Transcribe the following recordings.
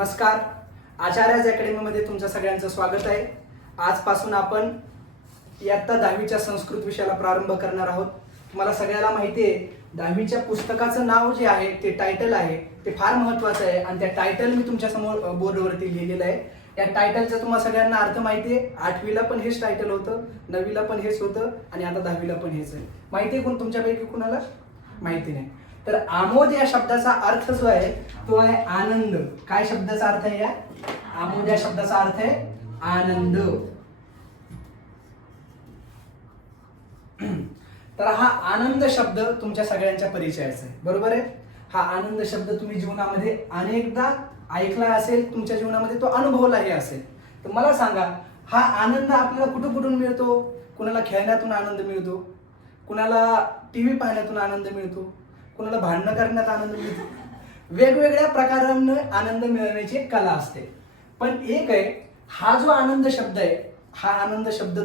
नमस्कार. आचार्याज अकॅडमीमध्ये तुमचं सगळ्यांचं स्वागत आहे. आजपासून आपण इयत्ता 10वीच्या संस्कृत विषयाला प्रारंभ करणार आहोत. तुम्हाला सगळ्याला माहिती आहे 10वीच्या पुस्तकाचं नाव जे आहे ते टायटल आहे ते फार महत्त्वाचं आहे आणि त्या टायटल मी तुमच्या समोर बोर्डवरती लिहिलेलं आहे. या टायटलचा तुम्हाला सगळ्यांना अर्थ माहिती आहे. 8वीला पण हेच टायटल होतं, 9वीला पण हेच होतं आणि आता 10वीला पण हेच आहे. माहिती आहे कोण तुमच्यापैकी कुणाला माहिती नाही? तर आमोद या शब्दाचा अर्थ जो आहे तो आहे आनंद. काय शब्दाचा अर्थ आहे? या आमोद या शब्दाचा अर्थ आहे आनंद. तर हा आनंद शब्द तुमच्या सगळ्यांच्या परिचयाचा आहे, बरोबर आहे. हा आनंद शब्द तुम्ही जीवनामध्ये अनेकदा ऐकला असेल, तुमच्या जीवनामध्ये तो अनुभवलाही असेल. तर मला सांगा, हा आनंद आपल्याला कुठं कुठून मिळतो? कुणाला खेळण्यातून आनंद मिळतो, कुणाला टीव्ही पाहण्यातून आनंद मिळतो, कुणाला भांडणं करण्यात आनंद मिळतो. वेगवेगळ्या प्रकारांना आनंद मिळवण्याची एक कला असते. पण एक आहे, हा जो आनंद शब्द आहे, हा आनंद शब्द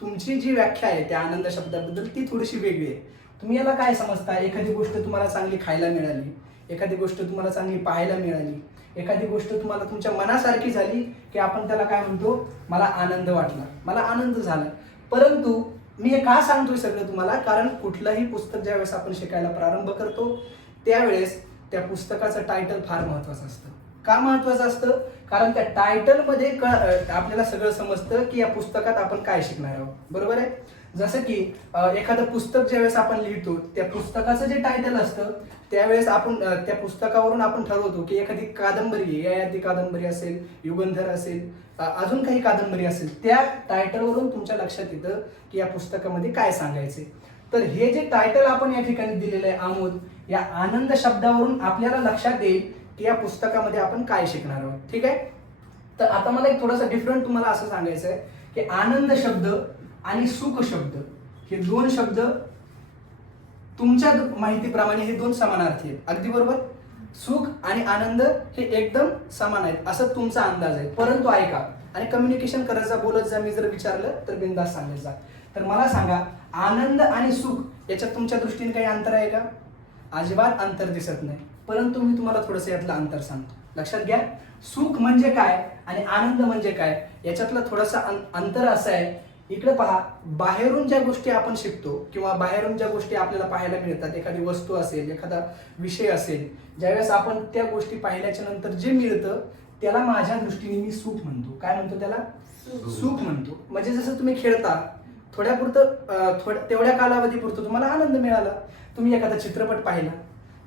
तुमची जी व्याख्या आहे त्या आनंद शब्दाबद्दल ती थोडीशी वेगळी आहे. तुम्ही याला काय समजता? एखादी गोष्ट तुम्हाला चांगली खायला मिळाली, एखादी गोष्ट तुम्हाला चांगली पाहायला मिळाली, एखादी गोष्ट तुम्हाला तुमच्या मनासारखी झाली की आपण त्याला काय म्हणतो? मला आनंद वाटला, मला आनंद झाला. परंतु मी हे का सांगतोय सगळं तुम्हाला? कारण कुठलंही पुस्तक ज्यावेळेस आपण शिकायला प्रारंभ करतो त्यावेळेस त्या पुस्तकाचं टायटल फार महत्वाचं असतं. का महत्वाचं असतं? कारण त्या टायटलमध्ये आपल्याला सगळं समजतं की या पुस्तकात आपण काय शिकणार आहोत, बरोबर आहे. जसं की एखादं पुस्तक ज्यावेळेस आपण लिहितो त्या पुस्तकाचं जे टायटल असतं त्यावेळेस आपण त्या पुस्तकावरून आपण ठरवतो की एखादी कादंबरी, ययाती कादंबरी असेल, युगंधर असेल, अजून काही कादंबरी असेल, त्या टायटलवरून तुमच्या लक्षात येतं की या पुस्तकामध्ये काय सांगायचे. तर हे जे टायटल आपण या ठिकाणी दिलेलं आहे आमोद, या आनंद शब्दावरून आपल्याला लक्षात येईल की या पुस्तकामध्ये आपण काय शिकणार आहोत. ठीक आहे. तर आता मला एक थोडंसं डिफरंट तुम्हाला असं सांगायचं आहे की आनंद शब्द आणि सुख शब्द हे दोन शब्द तुमच्या माहितीप्रमाणे हे दोन समानार्थी आहेत. अगदी बरोबर. सुख आणि आनंद हे एकदम समान आहेत असं तुमचा अंदाज आहे. परंतु ऐका आणि कम्युनिकेशन करत जा, बोलत जा. मी जर विचारलं तर बिनधास्त सांगत जा. तर मला सांगा, आनंद आणि सुख याच्यात तुमच्या दृष्टीने काही अंतर आहे का? अजिबात अंतर दिसत नाही. परंतु मी तुम्हाला थोडंसं यातलं अंतर सांगतो. लक्षात घ्या. सुख म्हणजे काय आणि आनंद म्हणजे काय याच्यातलं थोडंसं अंतर असं आहे. इकडे पहा, बाहेरून ज्या गोष्टी आपण शिकतो किंवा बाहेरून ज्या गोष्टी आपल्याला पाहायला मिळतात, एखादी वस्तू असेल, एखादा विषय असेल, ज्यावेळेस आपण त्या गोष्टी पाहिल्याच्या नंतर जे मिळतं त्याला माझ्या दृष्टीने मी सुख म्हणतो. काय म्हणतो त्याला? सुख म्हणतो. म्हणजे जसं तुम्ही खेळता, तेवढ्या कालावधीपुरतं तुम्हाला आनंद मिळाला. तुम्ही एखादा चित्रपट पाहिला,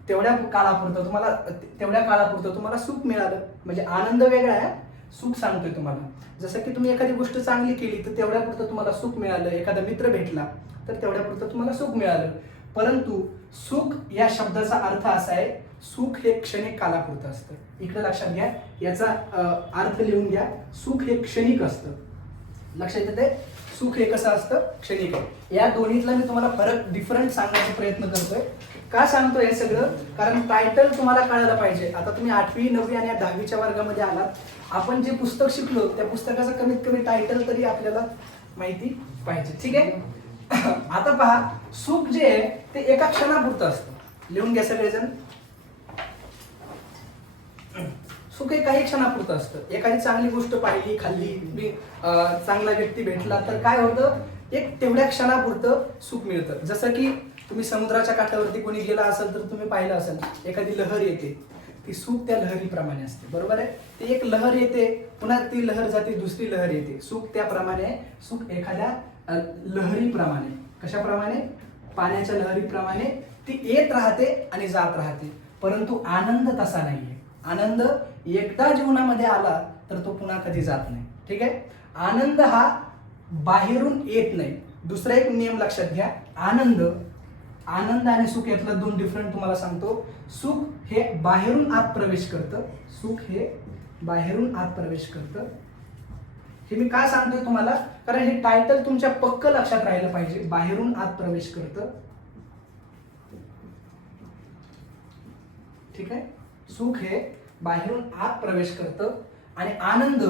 तेवढ्या काळापुरतं तुम्हाला सुख मिळालं. म्हणजे आनंद वेगळा आहे, सुख सांगतोय तुम्हाला. जसं की तुम्ही एखादी गोष्ट चांगली केली तर तेवढ्यापुरतं तुम्हाला सुख मिळालं, एखादा मित्र भेटला तर तेवढ्यापुरतं तुम्हाला सुख मिळालं. परंतु सुख या शब्दाचा अर्थ असा आहे, सुख हे क्षणिक कालापुरतं असतं. इकडे लक्षात घ्या, याचा अर्थ लिहून घ्या. सुख हे क्षणिक असतं. लक्षात येते? सुख हे कसं असतं? क्षणिक आहे. या दोन्हीतला मी तुम्हाला फरक डिफरंट सांगण्याचा प्रयत्न करतोय. का सांगतोय हे सगळं? कारण टायटल तुम्हाला कळायला पाहिजे. आता तुम्ही 8वी 9वी आणि 10वीच्या वर्गामध्ये आलात, आपण जे पुस्तक शिकलो त्या पुस्तकाचं कमीत कमी टायटल तरी आपल्याला माहिती पाहिजे. ठीक आहे. आता पहा, सुख जे आहे ते एका क्षणापुरतं असतं. लिहून घ्या सगळेजण. सुख हे काही क्षणापुरतं असतं. एखादी चांगली गोष्ट पाहिली, खाल्ली, चांगला व्यक्ती भेटला तर काय होतं? एक तेवढ्या क्षणापुरतं सुख मिळतं. जसं की तुम्ही समुद्राच्या काठावरती कोणी गेला असेल तर तुम्ही पाहिलं असेल, एखादी लहर येते, ती सुख त्या लहरीप्रमाणे असते, बरोबर आहे. ती एक लहर येते, पुन्हा ती लहर जाते, दुसरी लहर येते. सुख त्याप्रमाणे आहे. सुख एखाद्या लहरीप्रमाणे, कशाप्रमाणे? पाण्याच्या लहरीप्रमाणे ती येत राहते आणि जात राहते. परंतु आनंद तसा नाहीये. आनंद एकदा जीवनामध्ये आला तर तो पुन्हा कधी जात नाही. ठीक आहे. आनंद हा बाहेरून येत नाही. दुसरा एक नियम लक्षात घ्या. आनंद आणि सुख यातला दोन डिफरंट तुम्हाला सांगतो. सुख हे बाहेरून आत प्रवेश करतं. सुख हे बाहेरून आत प्रवेश करतं. हे मी काय सांगतोय तुम्हाला? कारण हे टायटल तुमच्या पक्क लक्षात राहिलं पाहिजे. बाहेरून आत प्रवेश करतं. ठीक आहे. सुख हे बाहेरून आत प्रवेश करतं आणि आनंद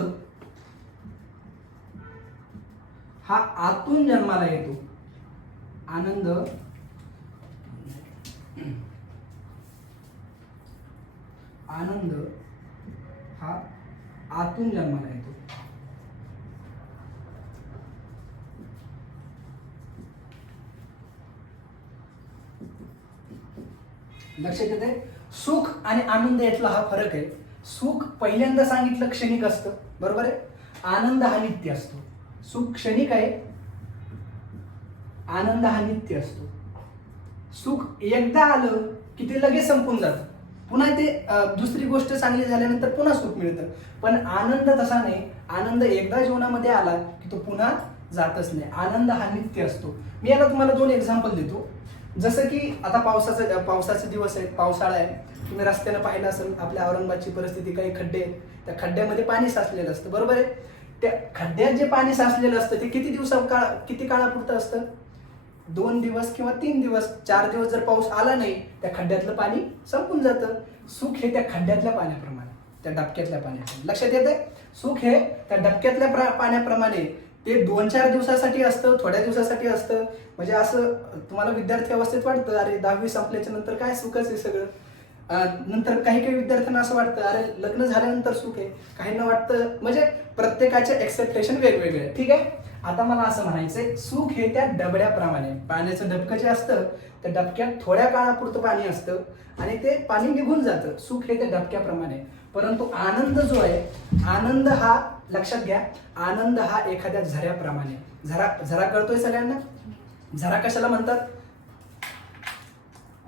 हा आतून जन्माला येतो. आनंद हा आतून जन्माला येतो. लक्षात येते. सुख आणि आनंद यातला हा फरक आहे. सुख पहिल्यांदा सांगितलं क्षणिक असतं, बरोबर आहे. आनंद हा नित्य असतो. सुख क्षणिक आहे, आनंद हा नित्य असतो. सुख एकदा आलं की ते लगेच संपून जातं, पुन्हा ते दुसरी गोष्ट चांगली झाल्यानंतर पुन्हा सुख मिळतं. पण आनंद तसा नाही. आनंद एकदा जीवनामध्ये आला की तो पुन्हा जातच नाही. आनंद हा नित्य असतो. मी आता तुम्हाला 2 एक्झाम्पल देतो. जसं की आता पावसाचे दिवस आहेत, पावसाळा आहे. तुम्ही रस्त्यानं पाहिलं असेल आपल्या औरंगाबादची परिस्थिती, काही खड्डे आहेत, त्या खड्ड्यामध्ये पाणी साचलेलं असतं, बरोबर आहे. त्या खड्ड्यात जे पाणी साचलेलं असतं ते किती काळापुरतं असतं? 2 दिवस किंवा 3 दिवस. 4 दिवस जर पाऊस आला नाही, त्या खड्ड्यातलं पाणी संपून जातं. सुख हे त्या खड्ड्यातल्या पाण्याप्रमाणे, त्या डबक्यातल्या पाण्याप्रमाणे. लक्षात येते. सुख हे त्या डबक्यातल्या पाण्याप्रमाणे ते 2-4 दिवसासाठी असतं, थोड्या दिवसासाठी असतं. म्हणजे असं तुम्हाला विद्यार्थी अवस्थेत वाटतं अरे 10वी संपल्याच्या नंतर काय सुखच आहे सगळं. नंतर काही विद्यार्थ्यांना असं वाटतं अरे लग्न झाल्यानंतर सुख आहे. काहींना वाटतं, म्हणजे प्रत्येकाचे एक्सेप्टेशन वेगवेगळे. ठीक आहे. आता मला असं म्हणायचंय, सुख हे त्या डबड्याप्रमाणे, पाण्याचं डबकं जे असतं त्या डबक्यात थोड्या काळापुरतं पाणी असतं आणि ते पाणी निघून जातं. सुख हे त्या डबक्याप्रमाणे. परंतु आनंद जो आहे, आनंद हा, लक्षात घ्या, आनंद हा एखाद्या झऱ्याप्रमाणे. झरा कळतोय सगळ्यांना? झरा कशाला म्हणतात?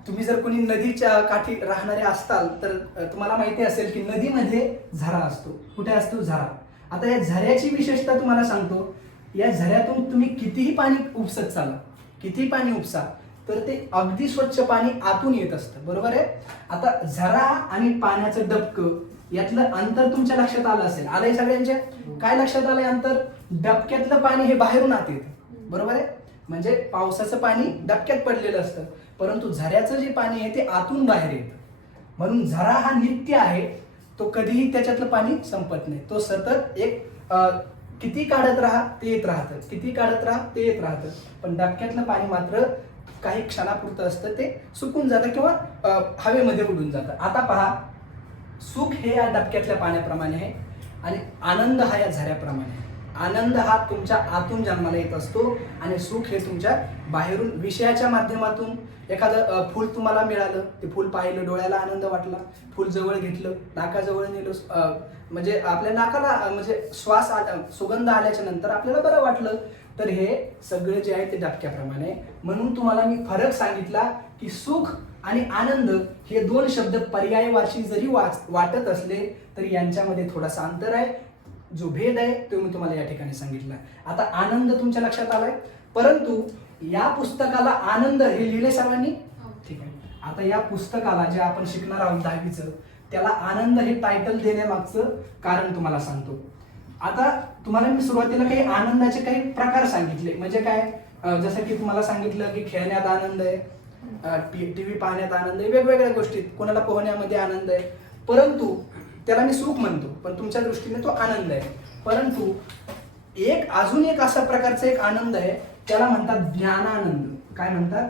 तुम्ही जर कोणी नदीच्या काठी राहणारे असताल तर तुम्हाला माहिती असेल की नदीमध्ये झरा असतो. कुठे असतो? झरा. आता या झऱ्याची विशेषता तुम्हाला सांगतो. या झऱ्यातून तुम्ही कितीही पाणी उपसत चाला, कितीही पाणी उपसा, तर ते अगदी स्वच्छ पाणी आतून येत असतं, बरोबर आहे. आता झरा आणि पाण्याचं डबकं यातलं अंतर तुमच्या लक्षात आलं असेल. आलंय सगळ्यांच्या? काय लक्षात आलंय अंतर? डबक्यातलं पाणी हे बाहेरून आत येतं, बरोबर आहे. म्हणजे पावसाचं पाणी डबक्यात पडलेलं असतं, परंतु झऱ्याचं जे पाणी आहे ते आतून बाहेर येतं. म्हणून झरा हा नित्य आहे. तो कधीही त्याच्यातलं पाणी संपत नाही. तो सतत एक किती काढत राहा ते येत राहतं, किती काढत राहा ते येत राहतं. पण डबक्यातलं पाणी मात्र काही क्षणापुरतं असतं, ते सुकून जातं किंवा हवेमध्ये उडून जातं. आता पहा, सुख हे या डबक्यातल्या पाण्याप्रमाणे आहे आणि आनंद हा या झऱ्याप्रमाणे आहे. आनंद हा तुमच्या आतून जन्माला येत असतो आणि सुख हे तुमच्या बाहेरून, विषयाच्या माध्यमातून. एखादं फूल तुम्हाला मिळालं, ते फूल पाहिलं, डोळ्याला आनंद वाटला, फूल जवळ घेतलं, नाकाजवळ नेलं, म्हणजे आपल्या नाकाला म्हणजे श्वास सुगंध आल्याच्या नंतर आपल्याला बरं वाटलं. तर हे सगळं जे आहे ते डबक्याप्रमाणे. म्हणून तुम्हाला मी फरक सांगितला की सुख आणि आनंद हे 2 शब्द पर्यायवाची जरी वाटत असले तरी यांच्यामध्ये थोडासा अंतर आहे. जो भेद आहे तो मी तुम्हाला या ठिकाणी सांगितला. आता आनंद तुमच्या लक्षात आलाय. परंतु या पुस्तकाला आनंद हे लिहिले सर्वांनी? ठीक आहे. आता या पुस्तकाला जे आपण शिकणार आहोत 10वीचं, त्याला आनंद हे टायटल देण्यामागचं कारण तुम्हाला सांगतो. आता तुम्हाला मी सुरुवातीला काही आनंदाचे काही प्रकार सांगितले. म्हणजे काय, जसं की तुम्हाला सांगितलं की खेळण्यात आनंद आहे, टीव्ही पाहण्यात आनंद आहे, वेगवेगळ्या गोष्टीत, कोणाला पोहण्यामध्ये आनंद आहे. परंतु त्याला मी सुख म्हणतो, पण तुमच्या दृष्टीने तो आनंद आहे. परंतु अजून एक अशा प्रकारचा एक आनंद आहे, त्याला म्हणतात ज्ञानानंद. काय म्हणतात?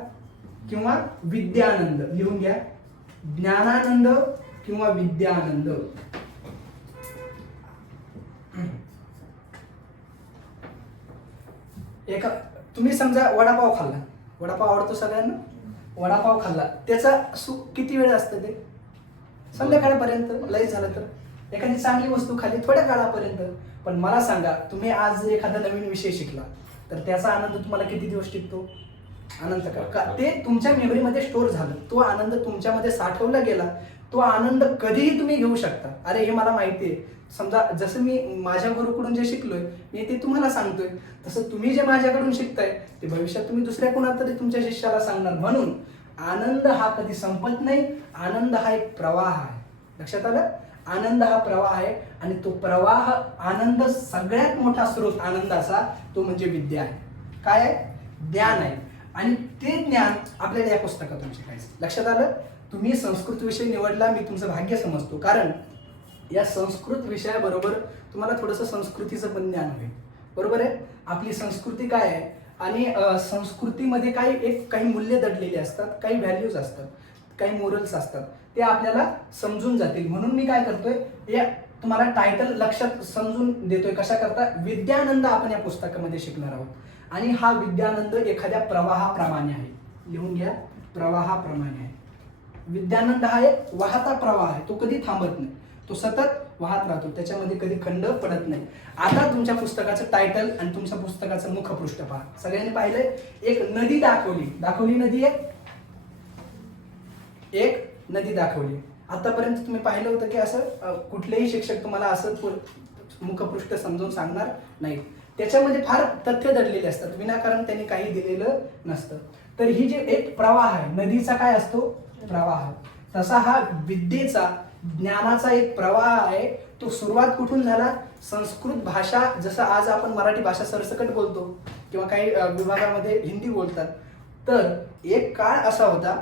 किंवा विद्यानंद. लिहून घ्या, ज्ञानानंद किंवा विद्यानंद. तुम्ही समजा वडापाव खाल्ला, वडापाव आवडतो सगळ्यांना, वडापाव खाल्ला, त्याचा सुख किती वेळ असतं? ते संध्याकाळपर्यंत, लय झालं तर. एखादी चांगली वस्तू खाल्ली थोड्या काळापर्यंत. पण मला सांगा, तुम्ही आज जर एखादा नवीन विषय शिकला तर त्याचा आनंद तुम्हाला किती दिवस टिकतो? अनंत काळ. ते तुमच्या मेमरीमध्ये स्टोर झालं, तो आनंद तुमच्यामध्ये साठवला गेला. तो आनंद कधीही तुम्ही घेऊ शकता. अरे हे मला माहिती आहे. समजा जसं मी माझ्या गुरुकडून जे शिकलोय मी ते तुम्हाला सांगतोय, तसं तुम्ही जे माझ्याकडून शिकताय ते भविष्यात तुम्ही दुसऱ्या कोणाला तरी तुमच्या शिष्याला सांगणार. म्हणून आनंद हा कधी संपत नाही. आनंद हा एक प्रवाह आहे. लक्षात आलं? आनंद हा प्रवाह आहे आणि तो प्रवाह, आनंद सगळ्यात मोठा स्रोत आनंदाचा तो म्हणजे विद्या आहे. काय आहे? ज्ञान आहे. आणि ते ज्ञान आपल्याला या पुस्तकातून शिकायचं. लक्षात आलं? तुम्ही संस्कृत विषय निवडला, मी तुमचं भाग्य समजतो. कारण या संस्कृत विषयाबरोबर तुम्हाला थोडंसं संस्कृतीचं पण ज्ञान होईल. बरोबर आहे? आपली संस्कृती काय आहे आणि संस्कृतीमध्ये काही मूल्य दडलेली असतात, काही व्हॅल्यूज असतात, काही मोरल्स असतात, ते आपल्याला समजून जातील. म्हणून मी काय करतोय, या तुम्हाला टायटल लक्षात समजून देतोय कशा करता, विद्यानंद आपण या पुस्तकामध्ये शिकणार आहोत. आणि हा विद्यानंद एखाद्या प्रवाहाप्रमाणे आहे. लिहून घ्या, प्रवाहाप्रमाणे आहे. विद्यानंद हा एक वाहता प्रवाह आहे, तो कधी थांबत नाही, तो सतत वाहत राहतो, त्याच्यामध्ये कधी खंड पडत नाही. आता तुमच्या पुस्तकाचं टायटल आणि तुमच्या पुस्तकाचं मुखपृष्ठ पहा. सगळ्यांनी पाहिलंय, एक नदी दाखवली नदी आहे, एक नदी दाखवली. आतापर्यंत तुम्ही पाहिलं होतं की असं कुठलेही शिक्षक तुम्हाला असं मुखपृष्ठ समजून सांगणार नाही. त्याच्यामध्ये फार तथ्य दडलेले असतात, विनाकारण त्यांनी काही दिलेलं नसतं. तर ही जे एक प्रवाह आहे, नदीचा काय असतो, प्रवाह, तसा हा विद्येचा, ज्ञानाचा एक प्रवाह आहे. तो सुरुवात कुठून झाला, संस्कृत भाषा, जसं आज आपण मराठी भाषा सरसकट बोलतो किंवा काही विभागामध्ये हिंदी बोलतात, तर एक काळ असा होता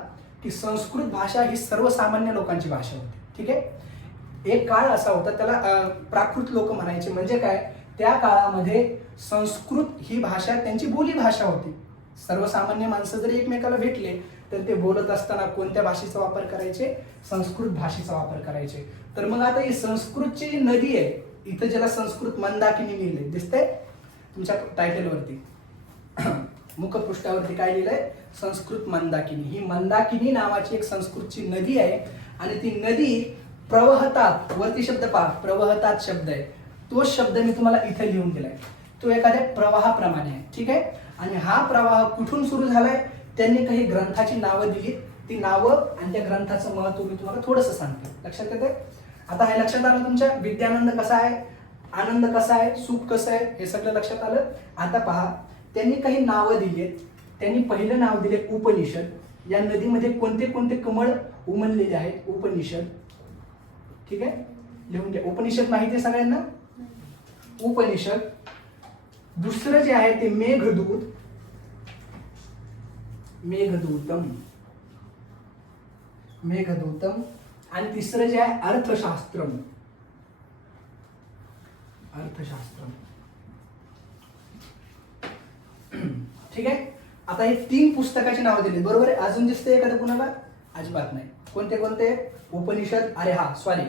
की संस्कृत भाषा ही सर्वसामान्य लोकांची भाषा होती. ठीक आहे, एक काळ असा होता, त्याला प्राकृत लोक म्हणायचे. म्हणजे काय, त्या काळामध्ये संस्कृत ही भाषा त्यांची बोली भाषा होती. सर्वसामान्य माणसं जरी एकमेकाला भेटले तर ते बोलत असताना कोणत्या भाषेचा वापर करायचे, संस्कृत भाषेचा वापर करायचे. तर मग आता ही संस्कृतची जी नदी आहे, इथं ज्याला संस्कृत मंदाकिनी लिहिले दिसतंय तुमच्या टायटलवरती, मुखपृष्ठावरती काय लिहिलंय, संस्कृत मंदाकिनी. ही मंदाकिनी नावाची एक संस्कृतची नदी आहे आणि ती नदी प्रवहतात, वरती शब्द पहा, प्रवहतात शब्द आहे, तो शब्द मी तुम्हाला इथे लिहून दिलाय. तो एखाद्या प्रवाहाप्रमाणे आहे. ठीक आहे, आणि हा प्रवाह कुठून सुरू झालाय, त्यांनी काही ग्रंथाची नावं दिली, ती नावं आणि त्या ग्रंथाचं महत्व मी तुम्हाला थोडंसं सांगतो. लक्षात येते? आता हे लक्षात आलं तुमच्या, विद्यानंद कसा आहे, आनंद कसा आहे, सुख कसं आहे, हे सगळं लक्षात आलं. आता पहा, त्यांनी काही नावं दिली आहेत. त्यांनी पहिलं नाव दिले उपनिषद. या नदीमध्ये कोणते कोणते कमळ उमललेले आहेत, उपनिषद. ठीक आहे, लिहून घ्या. उपनिषद माहिती आहे सगळ्यांना, उपनिषद. दुसरं जे आहे ते मेघदूत, मेघदूतम. आणि तिसरं जे आहे अर्थशास्त्रम. ठीक आहे, आता हे 3 पुस्तकाची नावं दिली, बरोबर आहे. अजून दिसते एखादं कुणाला, अजिबात नाही. कोणते कोणते, उपनिषद, अरे हा सॉरी,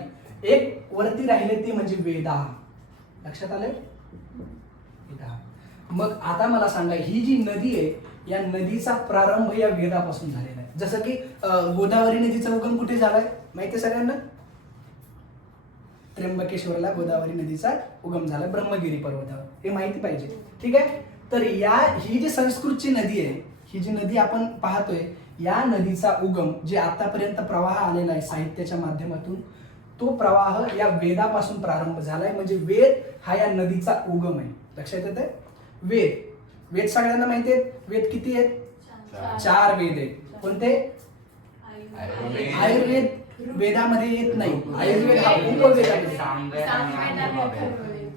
एक वरती राहिले ते म्हणजे वेदा. लक्षात आले, वेदा. मग आता मला सांगा, ही जी नदी आहे, या नदीचा प्रारंभ या वेदापासून झालेला आहे. जसं की गोदावरी नदीचा उगम कुठे झालाय माहिती आहे सगळ्यांना, त्र्यंबकेश्वरला गोदावरी नदीचा उगम झाला, ब्रह्मगिरी पर्वतावर, हे माहिती पाहिजे. ठीक आहे, तर ही जी संस्कृतची नदी आहे, ही जी नदी आपण पाहतोय, या नदीचा उगम जे आतापर्यंत प्रवाह आलेला आहे साहित्याच्या माध्यमातून, तो प्रवाह या वेदापासून प्रारंभ झालाय. म्हणजे वेद हा या नदीचा उगम आहे. लक्षात येते? वेद सगळ्यांना माहिती आहेत. वेद किती आहेत, 4 वेद आहेत. कोणते, आयुर्वेद वेदामध्ये येत नाही, आयुर्वेद हा उपवेदामध्ये,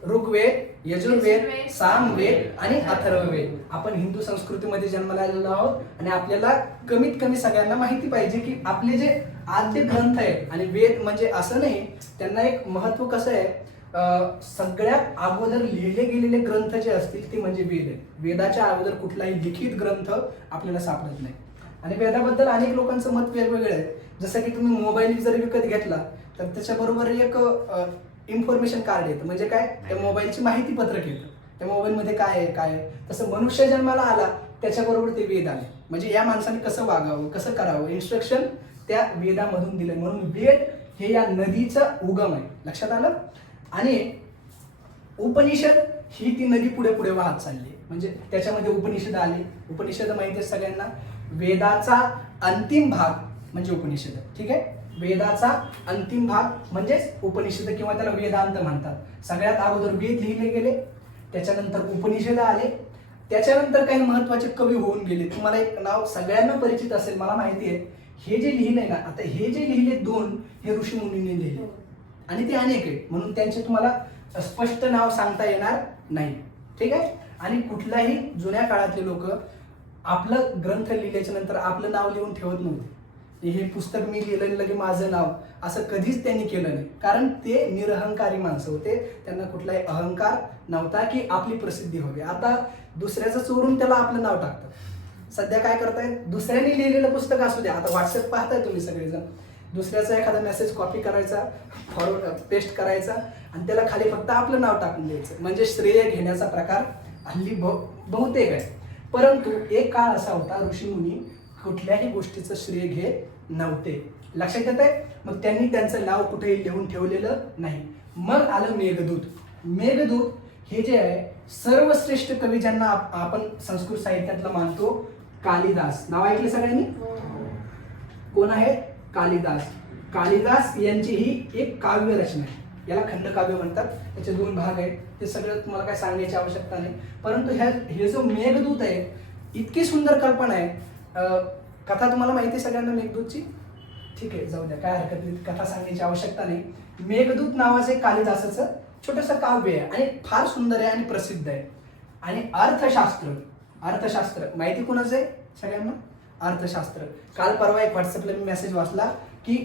ऋग्वेद, यजुर्वेद, सामवेद आणि अथर्ववेद. आपण हिंदू संस्कृतीमध्ये जन्माला आलेलो आहोत आणि आपल्याला कमीत कमी सगळ्यांना माहिती पाहिजे की आपले जे आद्य ग्रंथ आहेत, आणि वेद म्हणजे असं नाही, त्यांना एक महत्व कसं आहे, सगळ्यात अगोदर लिहिले गेलेले ग्रंथ जे असतील ते म्हणजे वेद आहे. वेदाच्या अगोदर कुठलाही लिखित ग्रंथ आपल्याला सापडत नाही. आणि वेदाबद्दल अनेक लोकांचं मत वेगवेगळे आहे. जसं की तुम्ही मोबाईल जर विकत घेतला तर त्याच्याबरोबर एक इन्फॉर्मेशन कार्ड येतं. म्हणजे काय, त्या मोबाईलची माहिती पत्रक येतं, त्या मोबाईलमध्ये काय आहे काय आहे. तसं मनुष्य जन्माला आला त्याच्याबरोबर ते वेद आले. म्हणजे या माणसाने कसं वागावं, कसं करावं, इन्स्ट्रक्शन त्या वेदामधून दिलंय. म्हणून वेद हे या नदीचं उगम आहे. लक्षात आलं? आणि उपनिषद ही ती नदी पुढे पुढे वाहत चालली, म्हणजे त्याच्यामध्ये उपनिषद आले. उपनिषद माहिती आहे सगळ्यांना, वेदाचा अंतिम भाग म्हणजे उपनिषद. ठीक आहे, वेदाचा अंतिम भाग म्हणजेच उपनिषद किंवा त्याला वेदांत म्हणतात. सगळ्यात अगोदर वेद लिहिले गेले, त्याच्यानंतर उपनिषद आले, त्याच्यानंतर काही महत्वाचे कवी होऊन गेले. तुम्हाला एक नाव सगळ्यांना परिचित असेल, मला माहिती आहे. हे जे लिहिले ना, आता हे जे लिहिले 2 हे ऋषीमुनींनी लिहिले आणि ते अनेक आहेत, म्हणून त्यांचे तुम्हाला स्पष्ट नाव सांगता येणार नाही. ठीक आहे, आणि कुठलाही जुन्या काळातले लोक आपलं ग्रंथ लिहिल्याच्या नंतर आपलं नाव लिहून ठेवत नव्हते. हे पुस्तक मी लिहिलं लगे माझं नाव, असं कधीच त्यांनी केलं नाही. कारण ते निरहंकारी माणसं होते, त्यांना कुठलाही अहंकार नव्हता की आपली प्रसिद्धी व्हावी. आता दुसऱ्याचं चोरून त्याला आपलं नाव टाकतं. सध्या काय करतायत, दुसऱ्यांनी लिहिलेलं पुस्तक असू द्या, आता व्हॉट्सअप पाहताय तुम्ही सगळेजण, दुसऱ्याचा एखादा मेसेज कॉपी करायचा, फॉरवर्ड पेस्ट करायचा आणि त्याला खाली फक्त आपलं नाव टाकून द्यायचं, म्हणजे श्रेय घेण्याचा प्रकार हल्ली बहुतेक आहे. परंतु एक काळ असा होता, ऋषीमुनी कुठल्याही गोष्टीचं श्रेय घेत नव्हते. लक्षात येत आहे? मग त्यांनी त्यांचं नाव कुठेही लिहून ठेवलेलं नाही. मग आलं मेघदूत. मेघदूत हे जे आहे सर्वश्रेष्ठ कवी ज्यांना आपण संस्कृत साहित्यातला मानतो, कालिदास. नाव ऐकले सगळ्यांनी? कोण आहे? कालिदास. कालिदास यांची ही एक काव्य रचना आहे, याला खंडकाव्य म्हणतात. त्याचे 2 भाग आहेत. ते सगळं तुम्हाला काय सांगण्याची आवश्यकता नाही. परंतु हे जो मेघदूत आहे, इतकी सुंदर कल्पना आहे. कथा तुम्हाला माहिती आहे सगळ्यांना मेघदूतची? ठीक आहे, जाऊ द्या, काय हरकत नाही, कथा सांगण्याची आवश्यकता नाही. मेघदूत नावाचे कालिदासाचं छोटंसं काव्य आहे आणि फार सुंदर आहे आणि प्रसिद्ध आहे. आणि अर्थशास्त्र माहिती कोणाचं आहे सगळ्यांना? अर्थशास्त्र. काल परवा एक व्हॉट्सअपला मी मेसेज वाचला की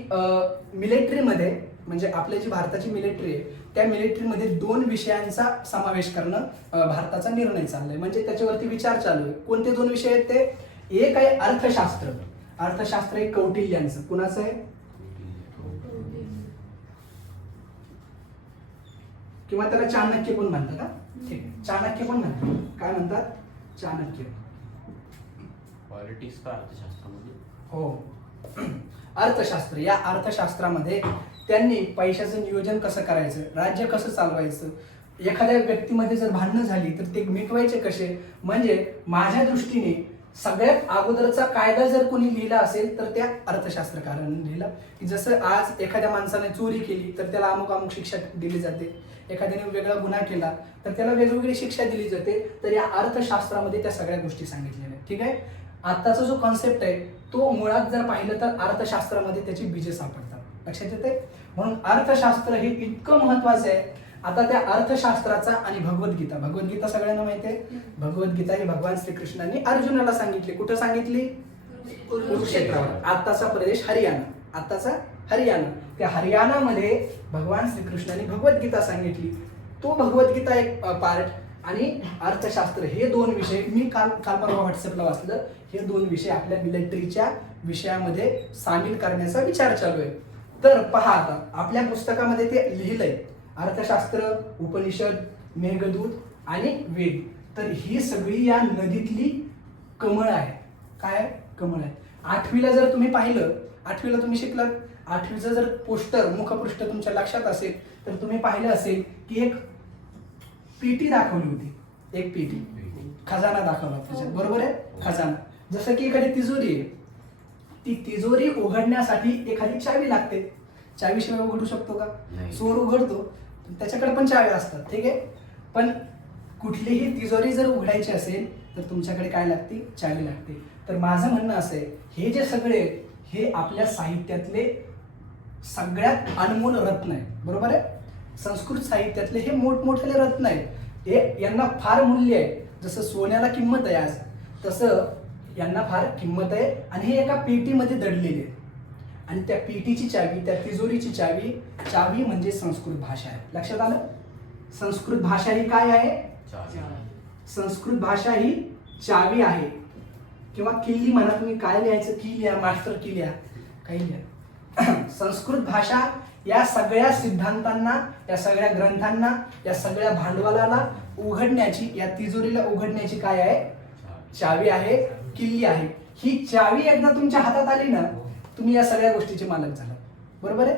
मिलिटरीमध्ये, म्हणजे आपली जी भारताची मिलिटरी आहे, त्या मिलिटरीमध्ये 2 विषयांचा समावेश करणं भारताचा निर्णय चाललाय. म्हणजे त्याच्यावरती विचार चालू आहे. कोणते 2 विषय आहेत ते? एक आहे अर्थशास्त्र. अर्थशास्त्र आहे कौटिल्यांचं. कुणाचं आहे? किंवा त्याला चाणक्य पण म्हणतात. का ठीक आहे, चाणक्य पण म्हणतात. काय म्हणतात? चाणक्य. पॉलिटिक्स का अर्थशास्त्रामध्ये? हो, अर्थशास्त्र. या अर्थशास्त्रामध्ये त्यांनी पैशाचं नियोजन कसं करायचं, राज्य कसं चालवायचं, एखाद्या व्यक्तीमध्ये जर भांडणं झाली तर ते मिटवायचे कसे, म्हणजे माझ्या दृष्टीने सगळ्यात अगोदरचा कायदा जर कोणी लिहिला असेल तर त्या अर्थशास्त्रकारांनी लिहिला. की जसं आज एखाद्या माणसाने चोरी केली तर त्याला अमुक शिक्षा दिली जाते, एखाद्याने वेगळा गुन्हा केला तर त्याला वेगवेगळी शिक्षा दिली जाते. तर या अर्थशास्त्रामध्ये त्या सगळ्या गोष्टी सांगितलेल्या आहेत. ठीक आहे. आताचा जो कॉन्सेप्ट आहे तो मुळात जर पाहिलं तर अर्थशास्त्रामध्ये त्याची बीजे सापडतात. लक्षात येते? म्हणून अर्थशास्त्र हे इतकं महत्वाचं आहे. आता त्या अर्थशास्त्राचा आणि भगवद्गीता सगळ्यांना माहिती आहे. भगवद्गीता ही भगवान श्रीकृष्णांनी अर्जुनाला सांगितली. कुठं सांगितली? कुरुक्षेत्रावर. आताचा प्रदेश हरियाणा. त्या हरियाणामध्ये भगवान श्रीकृष्णांनी भगवद्गीता सांगितली. तो भगवद्गीता एक पार्ट आणि अर्थशास्त्र हे 2 विषय मी काल परवा व्हॉट्सअपला वाचलं. हे 2 विषय आपल्या मिलिटरीच्या विषयामध्ये सामील करण्याचा विचार चालू आहे. तर पहा, आता आपल्या पुस्तकामध्ये ते लिहिलंय अर्थशास्त्र, उपनिषद, मेघदूत आणि वेद. तर ही सगळी या नदीतली कमळ आहे. काय कमळ आहे? 8वीला जर तुम्ही पाहिलं, 8वीला तुम्ही शिकलात, 8वीचं जर पोस्टर मुखपृष्ठ तुमच्या लक्षात असेल तर तुम्ही पाहिलं असेल की एक पेटी दाखवली होती. एक पेटी, खजाना दाखवला त्याच्यात. बरोबर आहे? खजाना. जसं की एखादी तिजोरी आहे, ती तिजोरी उघडण्यासाठी एखादी चावी लागते. चावीशिवाय उघडू शकतो का? चोर उघडतो, त्याच्याकडे पण चावी असतात. ठीक आहे. पण कुठलीही तिजोरी जर उघडायची असेल तर तुमच्याकडे काय लागते? चावी लागते. तर माझं म्हणणं असं आहे, हे जे सगळे हे आपल्या साहित्यातले सगळ्यात अनमोल रत्न आहे. बरोबर आहे? संस्कृत साहित्यातले हे मोठमोठे रत्न आहेत. हे यांना फार मूल्य आहे. जसं सोन्याला किंमत आहे आज, तसं यांना फार किंमत आहे. आणि हे एका पेटीमध्ये दडलेले आहे. आणि त्या पेटीची चावी, त्या तिजोरीची चावी म्हणजे संस्कृत भाषा आहे. लक्षात आलं? संस्कृत भाषा ही काय आहे? संस्कृत भाषा ही चावी आहे. किंवा किल्ली म्हणा तुम्ही, काय लिहायचं? की लिहा, मास्टर की लिहा, काही लिहा. संस्कृत भाषा या सगळ्या सिद्धांतांना, या सगळ्या ग्रंथांना, या सगळ्या भांडवलाला उघडण्याची, या तिजोरीला उघडण्याची काय आहे? चावी आहे, किल्ली आहे. ही चावी एकदा तुमच्या हातात आली ना, तुम्ही या सगळ्या गोष्टीचे मालक झाला. बरोबर आहे?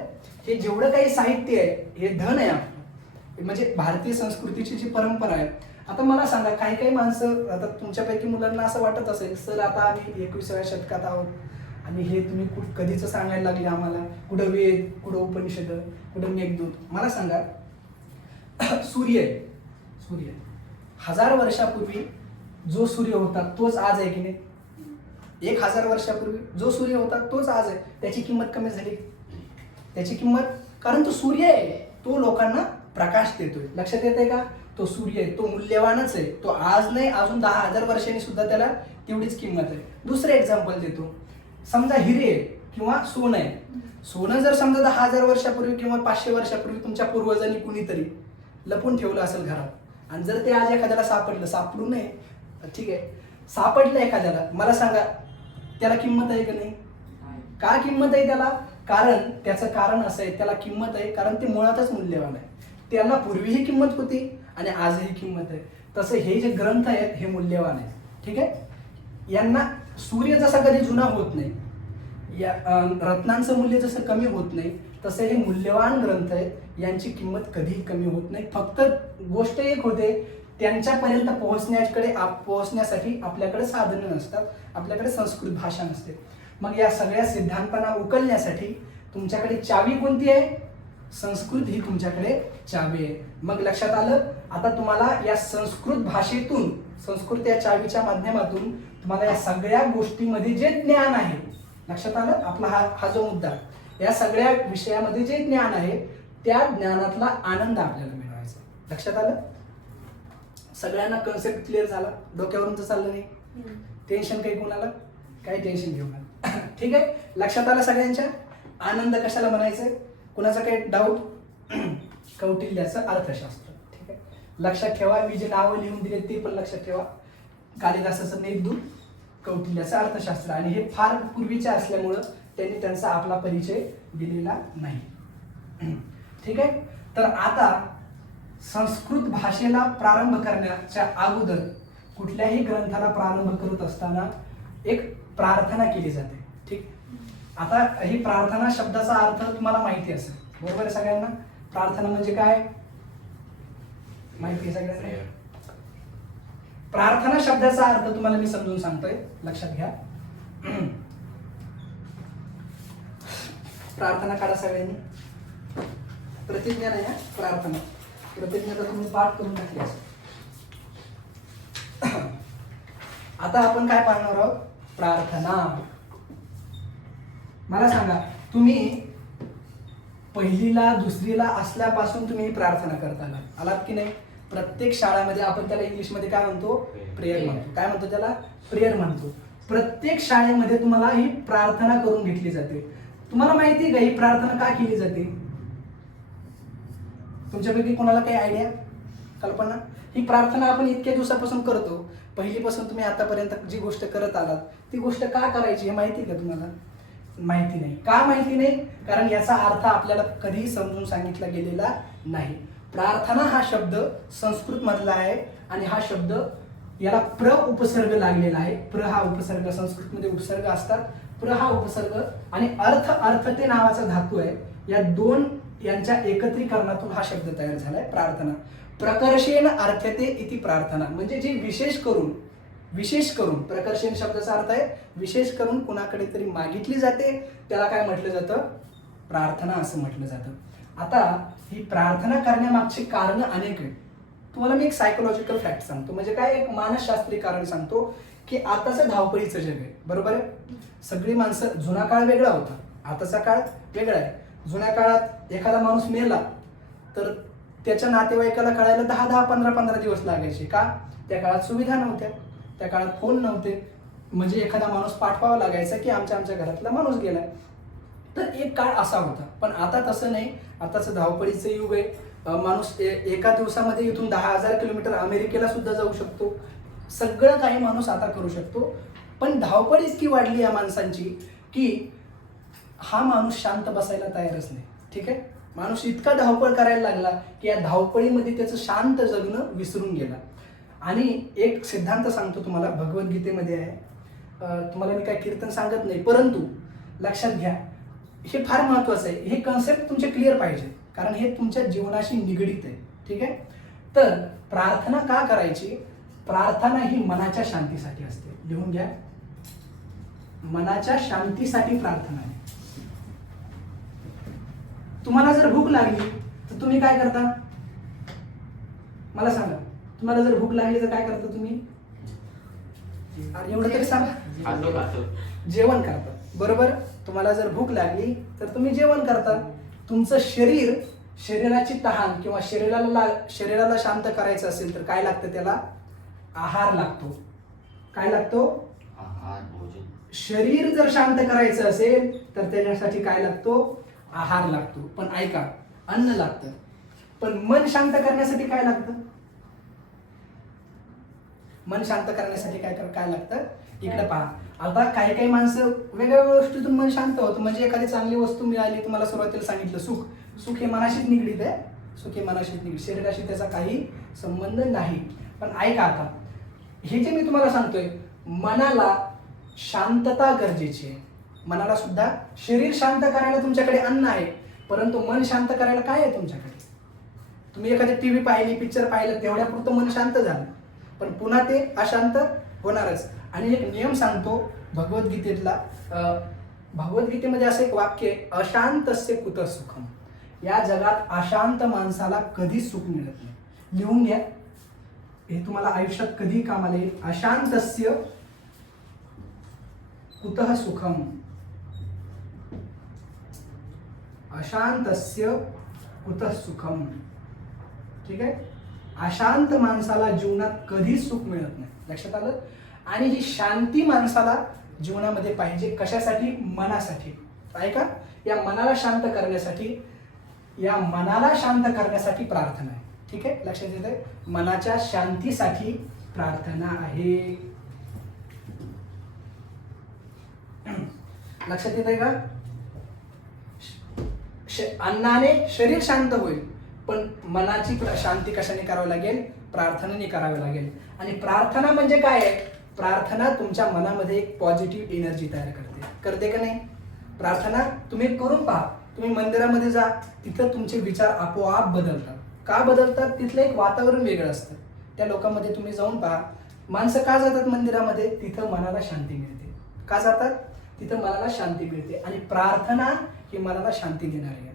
हे जेवढं काही साहित्य आहे हे धन आहे आपलं, म्हणजे भारतीय संस्कृतीची जी परंपरा आहे. आता मला सांगा, काही माणसं, आता तुमच्यापैकी मुलांना असं वाटत असेल, सर आता आम्ही 21व्या शतकात आहोत आणि हे तुम्ही कधीच सांगायला लागले आम्हाला, कुठं वेद, कुठं उपनिषद, कुठं मेघदूत. मला सांगा, सूर्य 1000 वर्षापूर्वी जो सूर्य होता तोच आज आहे की नाही? 1000 वर्षापूर्वी जो सूर्य होता तोच आज आहे. त्याची किंमत कमी झाली? त्याची किंमत, कारण तो सूर्य आहे, तो लोकांना प्रकाश देतोय. लक्षात येते का? तो सूर्य आहे, तो मूल्यवानच आहे. तो आज नाही, अजून 10,000 वर्षांनी सुद्धा त्याला तेवढीच किंमत आहे. दुसरं एक्झाम्पल देतो. समजा हिरे किंवा सोनं आहे. सोनं जर समजा 10,000 वर्षापूर्वी किंवा 500 वर्षापूर्वी तुमच्या पूर्वजांनी कुणीतरी लपून ठेवलं असेल घरात, आणि जर ते आज एखाद्याला सापडू नये, ठीक आहे, सापडलं एखाद्याला, मला सांगा त्याला किंमत आहे का नाही? का किंमत आहे त्याला? कारण त्याचं कारण असं आहे, त्याला किंमत आहे कारण ते मुळातच मूल्यवान आहे. त्याला पूर्वीही किंमत होती आणि आजही किंमत आहे. तसं हे जे ग्रंथ आहेत हे मूल्यवान आहेत. ठीक आहे. यांना सूर्य जसा कधी जुना होत नाही, या रत्नांचं मूल्य जसं कमी होत नाही, तसे हे मूल्यवान ग्रंथ आहेत. यांची किंमत कधीही कमी होत नाही. फक्त गोष्ट एक होते, त्यांच्यापर्यंत पोहोचण्यासाठी आपल्याकडे साधनं नसतात, आपल्याकडे संस्कृत भाषा नसते. मग या सगळ्या सिद्धांतांना उकलण्यासाठी तुमच्याकडे चावी कोणती आहे? संस्कृत ही तुमच्याकडे चावी आहे. मग लक्षात आलं. आता तुम्हाला या संस्कृत भाषेतून, संस्कृत या चावीच्या माध्यमातून तुम्हाला या सगळ्या गोष्टीमध्ये जे ज्ञान आहे, लक्षात आलं आपला हा जो मुद्दा, या सगळ्या विषयामध्ये जे ज्ञान आहे त्या ज्ञानातला आनंद आपल्याला मिळवायचा. लक्षात आलं. सगळ्यांना कन्सेप्ट क्लिअर झाला, डोक्यावरून तर चाललं नाही. टेन्शन काही कोणाला, काही टेन्शन घेऊ नका. ठीक आहे. लक्षात आलं सगळ्यांच्या. आनंद कशाला म्हणायचंय, कुणाचा काही डाऊट? कौटिल्याचं अर्थशास्त्र. ठीक आहे. लक्षात ठेवा, मी जे नावं लिहून दिले ते पण लक्षात ठेवा. कालिदासाचं मेघदूत, कौटिल्याचं अर्थशास्त्र. आणि हे फार पूर्वीचे असल्यामुळं त्यांनी त्यांचा आपला परिचय दिलेला नाही. ठीक आहे. तर आता संस्कृत भाषेला प्रारंभ करण्याच्या अगोदर कुठल्याही ग्रंथाला प्रारंभ करत असताना एक प्रार्थना केली जाते. ठीक. आता ही प्रार्थना शब्दाचा अर्थ तुम्हाला माहिती असेल, बरोबर आहे सगळ्यांना. प्रार्थना म्हणजे काय माहिती आहे सगळ्यांना. प्रार्थना शब्दाचा अर्थ तुम्हाला मी समजून सांगतोय, लक्षात घ्या. प्रार्थना करा सगळ्यांनी. प्रतिज्ञा नाही, प्रार्थना. प्रतिज्ञा तर तुम्ही पाठ करून टाकली असेल. आता आपण काय पाहणार आहोत? प्रार्थना. मला सांगा, तुम्ही पहिलीला दुसरीला असल्यापासून तुम्ही प्रार्थना करत आलात की नाही? प्रत्येक शाळेमध्ये आपण त्याला इंग्लिशमध्ये काय म्हणतो? प्रेयर म्हणतो. काय म्हणतो त्याला? प्रेयर म्हणतो. प्रत्येक शाळेमध्ये तुम्हाला ही प्रार्थना करून घेतली जाते. तुम्हाला माहिती आहे का ही प्रार्थना का केली जाते? तुमच्यापैकी कोणाला काही आयडिया, कल्पना? ही प्रार्थना आपण इतक्या दिवसापासून करतो, पहिलीपासून तुम्ही आतापर्यंत जी गोष्ट करत आलात ती गोष्ट का करायची हे माहिती का तुम्हाला? माहिती नाही. का माहिती नाही? कारण याचा अर्थ आपल्याला कधीही समजून सांगितला गेलेला नाही. प्रार्थना हा शब्द संस्कृत मधला आहे आणि हा शब्द याला प्र उपसर्ग लागलेला आहे. प्र हा उपसर्ग, संस्कृतमध्ये उपसर्ग असतात. प्र हा उपसर्ग आणि अर्थते नावाचा धातू आहे. या दोन यांच्या एकत्रीकरणातून हा शब्द तयार झालाय प्रार्थना. प्रकर्षेण अर्थते इति प्रार्थना. म्हणजे जे विशेष करून प्रकर्षण शब्दाचा अर्थ आहे विशेष करून कुणाकडे तरी मागितली जाते, त्याला काय म्हटलं जातं? प्रार्थना असं म्हटलं जातं. आता ही प्रार्थना करण्यामागची कारण अनेक आहेत. तुम्हाला मी एक सायकोलॉजिकल फॅक्ट सांगतो, म्हणजे काय एक मानसशास्त्रीय कारण सांगतो की आताचं धावपळीचं जग आहे, बरोबर आहे. सगळी माणसं, जुना काळ वेगळा होता, आताचा काळ वेगळा आहे. जुन्या काळात एखादा माणूस मेला तर त्याच्या नातेवाईकाला कळायला 10-10, 15-15 दिवस लागायचे. का? त्या काळात सुविधा नव्हत्या, त्या काळात फोन नव्हते. म्हणजे एखादा माणूस पाठवावा लागायचा की आमच्या घरातला माणूस गेलाय. तर एक काळ असा होता. पण आता तसं नाही. आताचं धावपळीचं युग आहे. माणूस एका दिवसामध्ये इथून 10,000 किलोमीटर अमेरिकेला सुद्धा जाऊ शकतो. सगळं काही माणूस आता करू शकतो. पण धावपळ इतकी वाढली या माणसांची की हा माणूस शांत बसायला तयारच नाही. ठीक आहे. माणूस इतका धावपळ करायला लागला की या धावपळीमध्ये त्याचं शांत जगणं विसरून गेला. आणि एक सिद्धांत सांगतो तुम्हाला, भगवद्गीतेमध्ये आहे. तुम्हाला मी काय कीर्तन सांगत नाही, परंतु लक्षात घ्या, हे फार महत्वाचं आहे. हे कन्सेप्ट तुमचे क्लिअर पाहिजे, कारण हे तुमच्या जीवनाशी निगडीत आहे. ठीक आहे. तर प्रार्थना का करायची? प्रार्थना ही मनाच्या शांतीसाठी असते. लिहून घ्या, मनाच्या शांतीसाठी प्रार्थना आहे. तुम्हाला जर भूक लागली तर तुम्ही काय करता? मला सांगा. तुम्हाला जर भूक लागली तर काय करता तुम्ही? एवढं तरी सांगा. जेवण करता, बरोबर. तुम्हाला जर भूक लागली तर तुम्ही जेवण करता. तुमचं शरीराची तहान किंवा शरीराला शांत करायचं असेल तर काय लागतं? त्याला आहार लागतो. काय लागतो? आहार, भोजन. शरीर जर शांत करायचं असेल तर त्याच्यासाठी काय लागतो? आहार लागतो. पण ऐका, अन्न लागतं. पण मन शांत करण्यासाठी काय लागतं? मन शांत करण्यासाठी काय लागतं? इकडे पहा. आता काही काही माणसं वेगवेगळ्या गोष्टीतून मन शांत होतं. म्हणजे एखादी चांगली वस्तू मिळाली, तुम्हाला सुरुवातीला सांगितलं सुख, सुख हे मनाशीच निगडीत आहे. सुख हे मनाशीच निगडीत, शरीराशी त्याचा काही संबंध नाही. पण ऐका आता, हे जे मी तुम्हाला सांगतोय, मनाला शांतता गरजेची आहे. मनाला सुद्धा, शरीर शांत करायला तुमच्याकडे अन्न आहे, परंतु मन शांत करायला काय आहे तुमच्याकडे? तुम्ही एखादी टीव्ही पाहिली, पिक्चर पाहिलं, तेवढ्यापुरतं मन शांत झालं, पण पुन्हा ते अशांत होणारच. आणि एक नियम सांगतो भगवद्गीतेतला, भगवद्गीतेमध्ये असं एक वाक्य आहे, अशांतस्य कुतः सुखम. या जगात अशांत माणसाला कधीच सुख मिळत नाही. लिहून घ्या, हे तुम्हाला आयुष्यात कधी कामाला येईल. अशांतस्य कुतः सुखम, अशांतस्य कुतः सुखम. ठीक आहे, अशांत माणसाला जीवनात कधीच सुख मिळत नाही. लक्षात आलं? आणि ही शांती माणसाला जीवनामध्ये पाहिजे. कशासाठी? मनासाठी. ऐका, या मनाला शांत करण्यासाठी, या मनाला शांत करण्यासाठी प्रार्थना आहे. ठीक आहे, लक्षात येत आहे? मनाच्या शांतीसाठी प्रार्थना आहे. लक्षात येत आहे का? अन्नाने शरीर शांत होईल, पण मनाची शांती कशाने करावी लागेल? प्रार्थनेने करावी लागेल. आणि प्रार्थना म्हणजे काय आहे? प्रार्थना तुमच्या मनामध्ये एक पॉझिटिव्ह एनर्जी तयार करते का नाही? प्रार्थना तुम्ही करून पहा. तुम्ही मंदिरामध्ये जा, तिथं तुमचे विचार आपोआप बदलतात. का बदलतात? तिथलं एक वातावरण वेगळं असतं. त्या लोकांमध्ये तुम्ही जाऊन पहा. माणसं का जातात मंदिरामध्ये? तिथं मनाला शांती मिळते. का जातात? तिथं मनाला शांती मिळते. आणि प्रार्थना ही मनाला शांती देणारी आहे.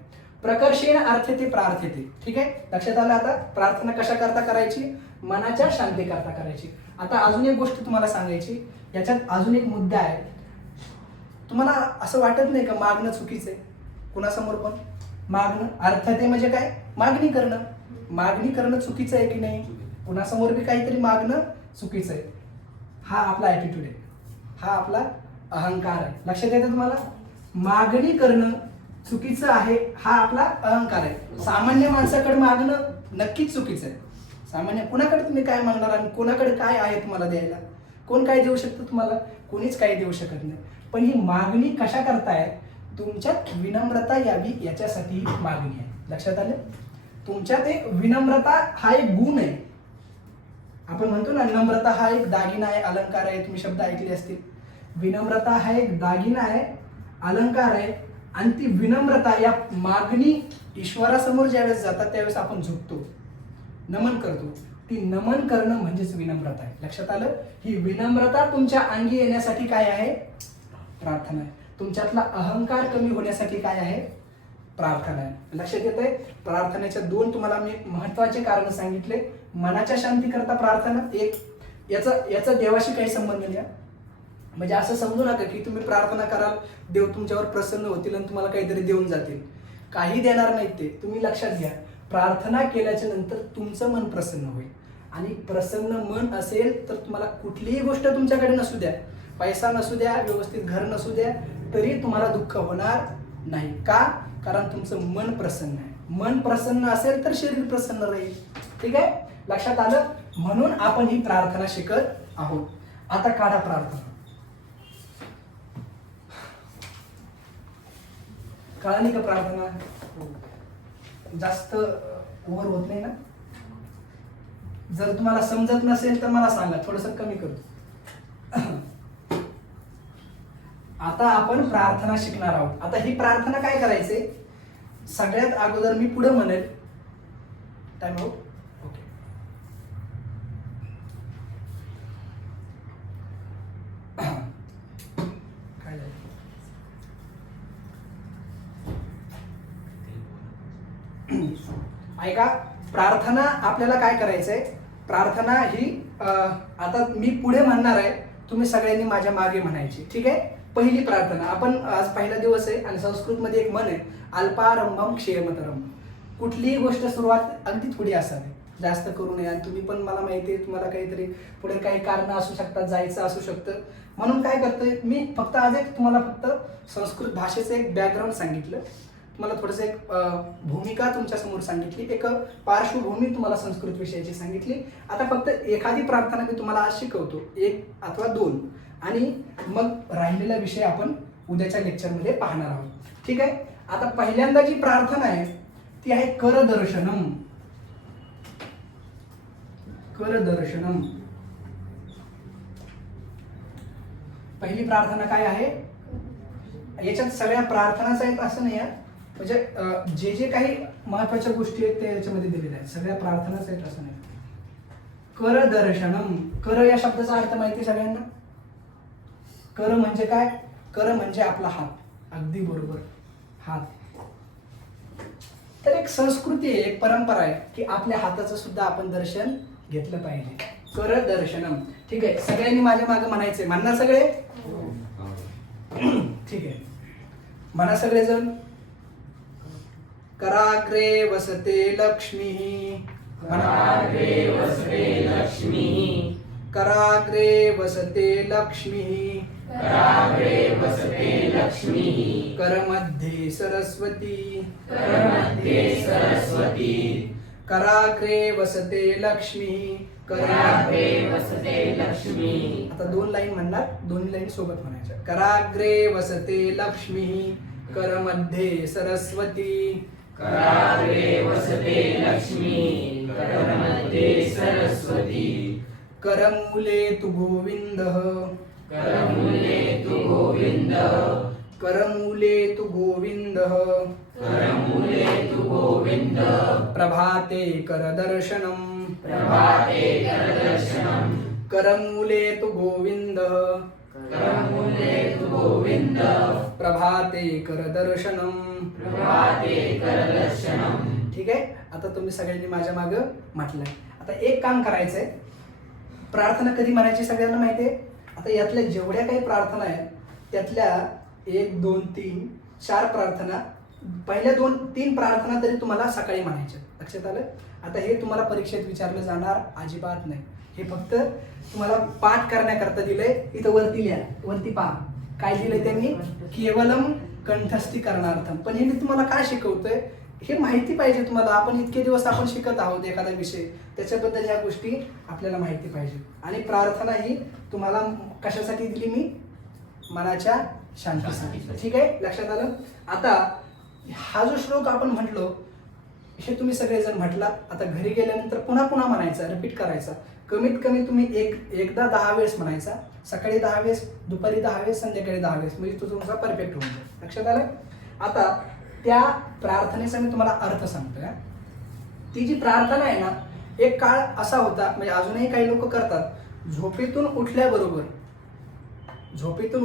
प्रकर्षेण अर्थते प्रार्थते. ठीक आहे, लक्षात आलं? आता प्रार्थना कशा करता करायची? मनाच्या शांती करता करायची. आता अजून एक गोष्ट तुम्हाला सांगायची, याच्यात अजून एक मुद्दा आहे. तुम्हाला असं वाटत नाही का मागणं चुकीचं आहे? कुणासमोर पण मागणं, अर्थते म्हणजे काय? मागणी करणं. मागणी करणं चुकीचं आहे की नाही? कुणासमोर बी काहीतरी मागणं चुकीचं आहे. हा आपला ॲटिट्यूड आहे, हा आपला अहंकार आहे. लक्षात येतं तुम्हाला? मागणी करणं चुकीचं आहे, हा आपला अहंकार आहे. सामान्य माणसाकडे मागणं नक्कीच चुकीचं आहे. सामान्य कुणाकडे तुम्ही काय मागणार आणि कोणाकडे काय आहे तुम्हाला द्यायला? कोण काय देऊ शकतं तुम्हाला? कोणीच काही देऊ शकत नाही. पण ही मागणी कशा करताय? तुमच्यात विनम्रता यावी याच्यासाठी मागणी आहे. लक्षात आलं? तुमच्यात एक विनम्रता हा एक गुण आहे. आपण म्हणतो ना, नम्रता हा एक दागिना आहे, अलंकार आहे. तुम्ही शब्द ऐकले असतील. विनम्रता हा एक दागिना आहे, अलंकार आहे. आणि ती विनम्रता, या मागणी ईश्वरासमोर ज्यावेळेस जातात त्यावेळेस आपण झुकतो, नमन करतो. ती नमन करणं म्हणजेच विनम्रता आहे. लक्षात आलं? ही विनम्रता तुमच्या अंगी येण्यासाठी काय आहे? प्रार्थना आहे. तुमच्यातला अहंकार कमी होण्यासाठी काय आहे? प्रार्थना आहे. लक्षात येतंय? प्रार्थनेच्या दोन तुम्हाला मी महत्वाचे कारण सांगितले. मनाच्या शांती करता प्रार्थना एक, याचा देवाशी काही संबंध नाही. म्हणजे असं समजू नका की तुम्ही प्रार्थना कराल, देव तुमच्यावर प्रसन्न होतील आणि तुम्हाला काहीतरी देऊन जातील. काही देणार नाहीत ते. तुम्ही लक्षात घ्या, प्रार्थना केल्याच्या नंतर तुमचं मन प्रसन्न होईल. आणि प्रसन्न मन असेल तर तुम्हाला कुठलीही गोष्ट तुमच्याकडे नसू द्या, पैसा नसू द्या, व्यवस्थित घर नसू द्या, तरी तुम्हाला दुःख होणार नाही. का? कारण तुमचं मन प्रसन्न आहे. मन प्रसन्न असेल तर शरीर प्रसन्न राहील. ठीक आहे, लक्षात आलं? म्हणून आपण ही प्रार्थना शिकत आहोत. आता काढा प्रार्थना. कळाली का प्रार्थना? जास्त ओव्हर होत नाही ना? जर तुम्हाला समजत नसेल तर मला सांगा, थोडंसं कमी करतो. आता आपण प्रार्थना शिकणार आहोत. आता ही प्रार्थना काय करायचे? सगळ्यात अगोदर मी पुढे म्हणेल, टाइम आउट. ओके, काय झालं? ऐका, प्रार्थना आपल्याला काय करायचंय? प्रार्थना ही आता मी पुढे म्हणणार आहे, तुम्ही सगळ्यांनी माझ्या मागे म्हणायची. ठीक आहे? पहिली प्रार्थना. आपण आज पहिला दिवस आहे आणि संस्कृतमध्ये एक म्हण आहे, अल्पारंभम क्षेमतरम. कुठलीही गोष्ट सुरुवात अगदी थोडी असावी, जास्त करू नये. आणि तुम्ही पण, मला माहिती आहे तुम्हाला काहीतरी पुढे काही कारण असू शकतात, जायचं असू शकतं. म्हणून काय करतोय मी, फक्त आज एक तुम्हाला फक्त संस्कृत भाषेचं एक बॅकग्राऊंड सांगितलं, तुम्हाला थोडंसं एक भूमिका तुमच्या समोर सांगितली, एक पार्श्वभूमी तुम्हाला संस्कृत विषयाची सांगितली. आता फक्त एखादी प्रार्थना मी तुम्हाला आज शिकवतो, एक अथवा दोन, आणि मग राहिलेला विषय आपण उद्याच्या लेक्चरमध्ये पाहणार आहोत. ठीक आहे. आता पहिल्यांदा जी प्रार्थना आहे ती आहे करदर्शनम. करदर्शनम. पहिली प्रार्थना काय आहे? याच्यात सगळ्या प्रार्थनाच आहेत असं नाही आहे, म्हणजे जे जे काही महत्वाच्या गोष्टी आहेत ते याच्यामध्ये दिलेल्या आहेत. सगळ्या प्रार्थनाच आहेत असं नाही. करदर्शनम. कर या शब्दाचा अर्थ माहिती सगळ्यांना? कर म्हणजे काय? कर म्हणजे आपला हात. अगदी बरोबर, हात. तर एक संस्कृती आहे, एक परंपरा आहे की आपल्या हाताचं सुद्धा आपण दर्शन घेतलं पाहिजे. कर दर्शनम. ठीक आहे. सगळ्यांनी माझ्या मागे म्हणायचंय. म्हणणार सगळे? ठीक आहे. म्हणा सगळेजण. कराग्रे वसते लक्ष्मी. कराग्रे वसते लक्ष्मी. कराग्रे वसते लक्ष्मी. कराग्रे वसते लक्ष्मी. करमध्ये सरस्वती. करमध्ये सरस्वती. कराग्रे वसते लक्ष्मी. कराग्रे वसते लक्ष्मी. आता 2 लाईन म्हणणार, दोन्ही लाईन सोबत म्हणायच्या. कराग्रे वसते लक्ष्मी. करमध्ये सरस्वती. कराग्रे वसते लक्ष्मी. करमध्ये सरस्वती. करमूले तु गोविंद. करमूले तु गोविंद. करमूले तु गोविंद. करमूले तु गोविंद. प्रभाते करदर्शनम. प्रभाते करदर्शनम. करमूले तु गोविंद. करमूले तु गोविंद. प्रभाते करदर्शनम. प्रभाते करदर्शनम. ठीक आहे. आता तुम्ही सगळ्यांनी माझ्या मागं म्हटलंय. आता एक काम करायचंय. प्रार्थना कधी म्हणायची सगळ्यांना माहितीये? आता यातल्या जेवढ्या काही प्रार्थना आहेत त्यातल्या 1, 2, 3, 4 प्रार्थना, पहिल्या 2-3 प्रार्थना तरी तुम्हाला सकाळी म्हणायच्या. लक्षात आलं? आता हे तुम्हाला परीक्षेत विचारलं जाणार अजिबात नाही. हे फक्त तुम्हाला पाठ करण्याकरता दिलंय. इथं वरती लिहा, वरती पहा काय दिलंय त्यांनी. केवलम कंठस्थीकरणार्थम. पण हे मी तुम्हाला काय शिकवतोय हे माहिती पाहिजे तुम्हाला. आपण इतके दिवस आपण शिकत आहोत एखादा विषय, त्याच्याबद्दल ह्या गोष्टी आपल्याला माहिती पाहिजे. आणि प्रार्थना ही तुम्हाला कशासाठी दिली मी? मनाच्या शांतीसाठी. ठीक आहे. लक्षात आलं? आता हा जो श्लोक आपण म्हटलो हे तुम्ही सगळेजण म्हटला. आता घरी गेल्यानंतर पुन्हा पुन्हा म्हणायचा, रिपीट करायचा. कमीत कमी तुम्ही एकदा 10 वेळेस म्हणायचा. सकाळी 10 वेळेस, दुपारी 10 वेळेस, संध्याकाळी 10 वेळेस. म्हणजे तो तुमचा परफेक्ट होऊन जाईल. लक्षात आलं? आता त्या प्रार्थनेचा मी तुम्हाला अर्थ सांगतोय. ती जी प्रार्थना आहे ना, एक काळ असा होता, म्हणजे अजूनही काही लोक करतात. झोपेतून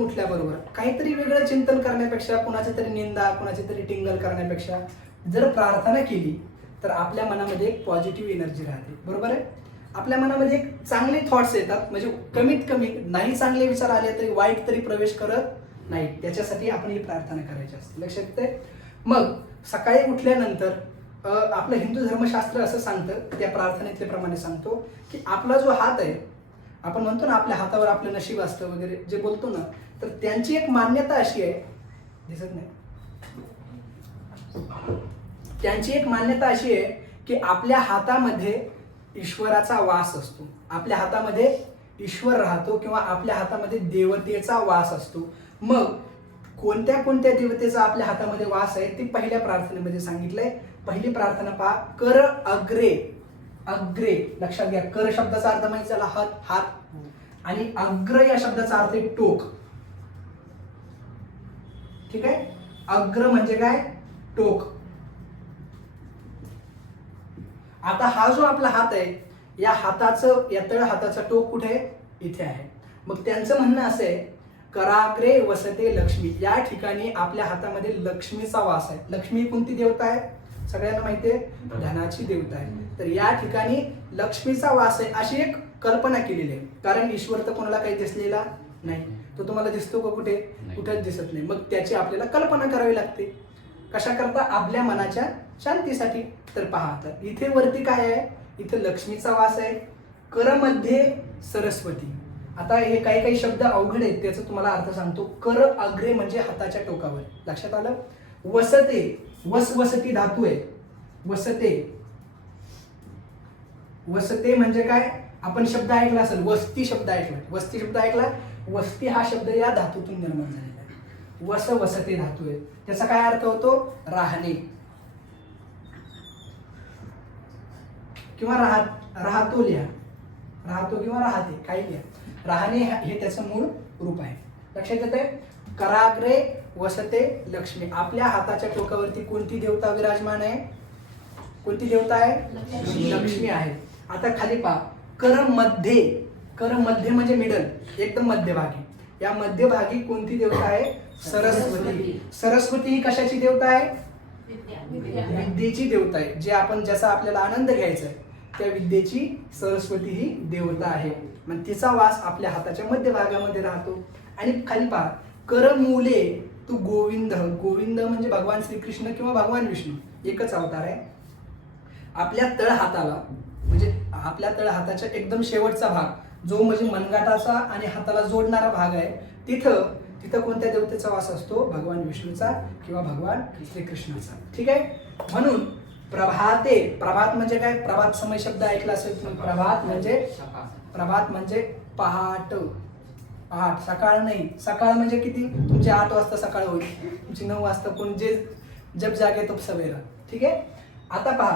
उठल्याबरोबर काहीतरी वेगळं चिंतन करण्यापेक्षा, कुणाची तरी निंदा, कुणाची तरी टिंगल करण्यापेक्षा जर प्रार्थना केली तर आपल्या मनामध्ये एक पॉझिटिव्ह एनर्जी राहते. बरोबर आहे? आपल्या मनामध्ये एक चांगले थॉट्स येतात. म्हणजे कमीत कमी नाही चांगले विचार आले तरी वाईट तरी प्रवेश करत नाही. त्याच्यासाठी आपण ही प्रार्थना करायची असते. लक्षात येते? मग सकाळी उठल्यानंतर आपलं हिंदू धर्मशास्त्र असं सांगतं, त्या प्रार्थनेतले प्रमाणे सांगतो की आपला जो हात आहे, आपण म्हणतो ना आपल्या हातावर आपलं नशीब असतं वगैरे जे बोलतो ना, तर त्यांची एक मान्यता अशी आहे. दिसत नाही? त्यांची एक मान्यता अशी आहे की आपल्या हातामध्ये ईश्वराचा वास असतो. आपल्या हातामध्ये ईश्वर राहतो किंवा आपल्या हातामध्ये देवतेचा वास असतो. मग कोणत्या कोणत्या देवतेचा आपल्या हातामध्ये वास आहे ते पहिल्या प्रार्थनेमध्ये सांगितलंय. पहिली प्रार्थना पहा. कर अग्रे. अग्रे लक्षात घ्या. कर शब्दाचा अर्थ माहिती झाला हात. आणि अग्र या शब्दाचा अर्थ आहे टोक. ठीक आहे. अग्र म्हणजे काय? टोक. आता हा जो आपला हात आहे, या तळ हाताचा टोक कुठे आहे? इथे आहे. मग त्यांचं म्हणणं असं आहे, कराग्रे वसते लक्ष्मी. या ठिकाणी आपल्या हातामध्ये लक्ष्मीचा वास आहे. लक्ष्मी कोणती देवता आहे? सगळ्यांना माहिती आहे, धनाची देवता आहे. तर या ठिकाणी लक्ष्मीचा वास आहे अशी एक कल्पना केलेली आहे. कारण ईश्वर तर कोणाला काही दिसलेला नाही. तो तुम्हाला दिसतो का कुठे? कुठेच दिसत नाही. मग त्याची आपल्याला कल्पना करावी लागते. कशा करता? आपल्या मनाच्या शांतीसाठी. तर पहा, तर इथे वरती काय आहे? इथे लक्ष्मीचा वास आहे. करमध्ये सरस्वती. आता हे काही काही शब्द अवघड आहेत, त्याचा तुम्हाला अर्थ सांगतो. कर अग्रे म्हणजे हाताच्या टोकावर. लक्षात आलं? वसते, वसती धातू आहे. वसते म्हणजे काय? आपण शब्द ऐकला असेल, वस्ती शब्द ऐकला. वस्ती शब्द ऐकला. वस्ती हा शब्द या धातूतून निर्माण झालेला आहे. वस वसते धातू आहे. त्याचा काय अर्थ होतो? राहणे किंवा राहतो लिहा, राहतो किंवा राहते काही लिहा. राहणे हे त्याचं मूळ रूप आहे. लक्षात येते? कराग्रे वसते लक्ष्मी. आपल्या हाताच्या टोकावरती कोणती देवता विराजमान आहे? कोणती देवता आहे? लक्ष्मी आहे. आता खाली पहा, कर मध्ये, कर मध्ये म्हणजे मिडल, एकदम मध्यभागी. या मध्यभागी कोणती देवता आहे? सरस्वती. सरस्वती ही कशाची देवता आहे? विद्येची देवता आहे. जे आपण ज्याचा आपल्याला आनंद घ्यायचा आहे त्या विद्येची सरस्वती ही देवता आहे. मग तिचा वास आपल्या हाताच्या मध्यभागामध्ये राहतो. आणि खाली पहा, करमूले तू गोविंद. गोविंद म्हणजे भगवान श्रीकृष्ण किंवा भगवान विष्णू, एकच अवतार आहे. आपल्या तळ हाताला म्हणजे आपल्या तळ हाताच्या एकदम शेवटचा भाग जो म्हणजे मनगाटाचा आणि हाताला जोडणारा भाग आहे, तिथं कोणत्या देवतेचा वास असतो? भगवान विष्णूचा किंवा भगवान श्रीकृष्णाचा. ठीक आहे. म्हणून प्रभाते, प्रभात म्हणजे काय? प्रभात समय शब्द ऐकला असेल तुम्ही. प्रभात म्हणजे पहाट. पहाट, सकाळ नाही. सकाळ म्हणजे किती? तुमची 8 वाजता सकाळ होईल, तुमची 9 वाजता, कोण जे जब जागे तो सवेरा. ठीक आहे. आता पहा,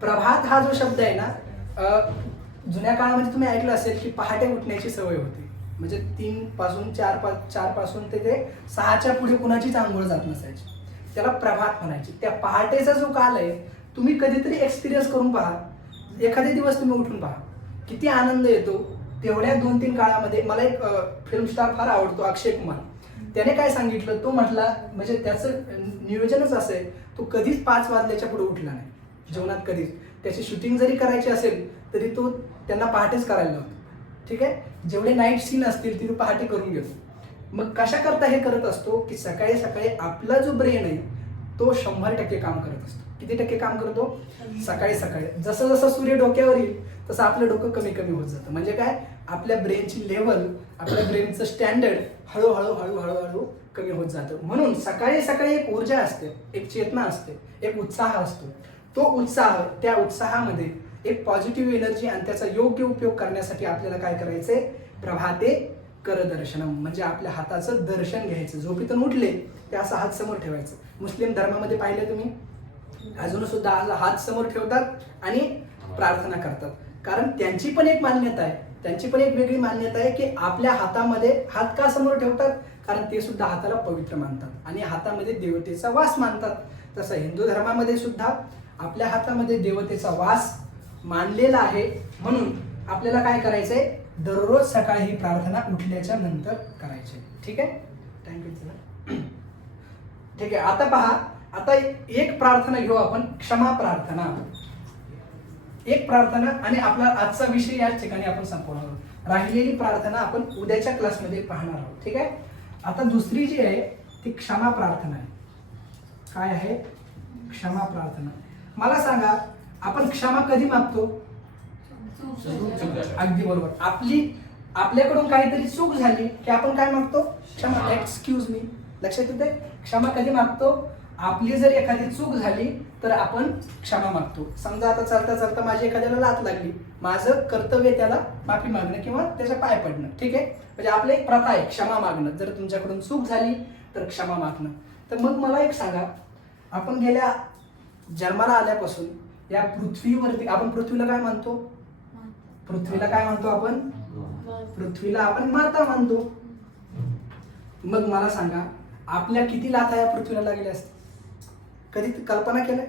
प्रभात हा जो शब्द आहे ना, जुन्या काळामध्ये तुम्ही ऐकलं असेल की पहाटे उठण्याची सवय होती. म्हणजे 3 पासून 4 पासून ते 6च्या पुढे कुणाचीच आंघोळ जात नसायची. त्याला प्रभात म्हणायची. त्या पहाटेचा जो काल आहे, तुम्ही कधीतरी एक्सपिरियन्स करून पहा. एखादे दिवस तुम्ही उठून पहा, किती आनंद येतो. तेवढ्या 2-3 काळामध्ये मला एक फिल्म स्टार फार आवडतो, अक्षय कुमार. त्याने काय सांगितलं, तो म्हटला म्हणजे त्याचं नियोजनच असं आहे, तो कधीच 5 वाजल्याच्या पुढे उठला नाही जीवनात, कधीच. त्याची शूटिंग जरी करायची असेल तरी तो त्यांना पहाटेच करायला लावतो. ठीक आहे. जेवढे नाईट सीन असतील ती तो पहाटे करून घेतो. मग कशा करता हे करत असतो की सकाळी सकाळी आपला जो ब्रेन आहे तो 100% काम करत असतो. किती टक्के काम करतो? सकाळी सकाळी. जसं जसं सूर्य डोक्यावर येईल तसं आपलं डोकं कमी कमी होत जातं. म्हणजे काय? आपल्या ब्रेनची लेवल, आपल्या ब्रेनचं स्टँडर्ड हळूहळू हळूहळू कमी होत जातं. म्हणून सकाळी सकाळी एक ऊर्जा असते, एक चेतना असते, एक उत्साह असतो. तो उत्साह, त्या उत्साहामध्ये एक पॉझिटिव्ह एनर्जी आणि त्याचा योग्य उपयोग करण्यासाठी आपल्याला काय करायचंय? प्रभाते कर दर्शनम, म्हणजे आपल्या हाताचं दर्शन घ्यायचं. झोपेतून उठले ते असं हात समोर ठेवायचं. मुस्लिम धर्मामध्ये पाहिलं तुम्ही, अजून सुद्धा हात समोर ठेवतात आणि प्रार्थना करतात. कारण त्यांची पण एक मान्यता आहे, त्यांची पण एक वेगळी मान्यता आहे की आपल्या हातामध्ये हात का समोर ठेवतात? कारण ते सुद्धा हाताला पवित्र मानतात आणि हातामध्ये देवतेचा वास मानतात. तसं हिंदू धर्मामध्ये सुद्धा आपल्या हातामध्ये देवतेचा वास मानलेला आहे. म्हणून आपल्याला काय करायचंय? दररोज सकाळी ही प्रार्थना उठल्याच्या नंतर करायची. ठीक आहे. थँक्यू. ठीक आहे. आता पहा, आता एक प्रार्थना घेऊ आपण, क्षमा प्रार्थना. एक प्रार्थना आणि आपला आजचा विषय याच ठिकाणी आपण संपवणार आहोत. राहिलेली प्रार्थना आपण उद्याच्या क्लासमध्ये पाहणार आहोत. ठीक आहे. आता दुसरी जी आहे ती क्षमा प्रार्थना आहे. काय आहे? क्षमा प्रार्थना. मला सांगा, आपण क्षमा कधी मागतो? अगदी बरोबर. आपल्याकडून काहीतरी चूक झाली की आपण काय मागतो? क्षमा, एक्सक्यूज मी. लक्षात येते? क्षमा कधी मागतो? आपली जर एखादी चूक झाली तर आपण क्षमा मागतो. समजा आता चालता चालता माझी एखाद्याला लात लागली, माझं कर्तव्य त्याला माफी मागणं किंवा त्याच्या पाय पडणं. ठीक आहे. म्हणजे आपली एक प्रथा आहे क्षमा मागणं. जर तुमच्याकडून चूक झाली तर क्षमा मागणं. तर मग मला एक सांगा, आपण गेल्या जन्माला आल्यापासून या पृथ्वीवरती आपण पृथ्वीला काय मानतो? पृथ्वीला काय मानतो आपण? पृथ्वीला आपण माता मानतो. मग मला सांगा, आपल्या किती लाथा या पृथ्वीला लागल्या असतील? कधी कल्पना केलंय?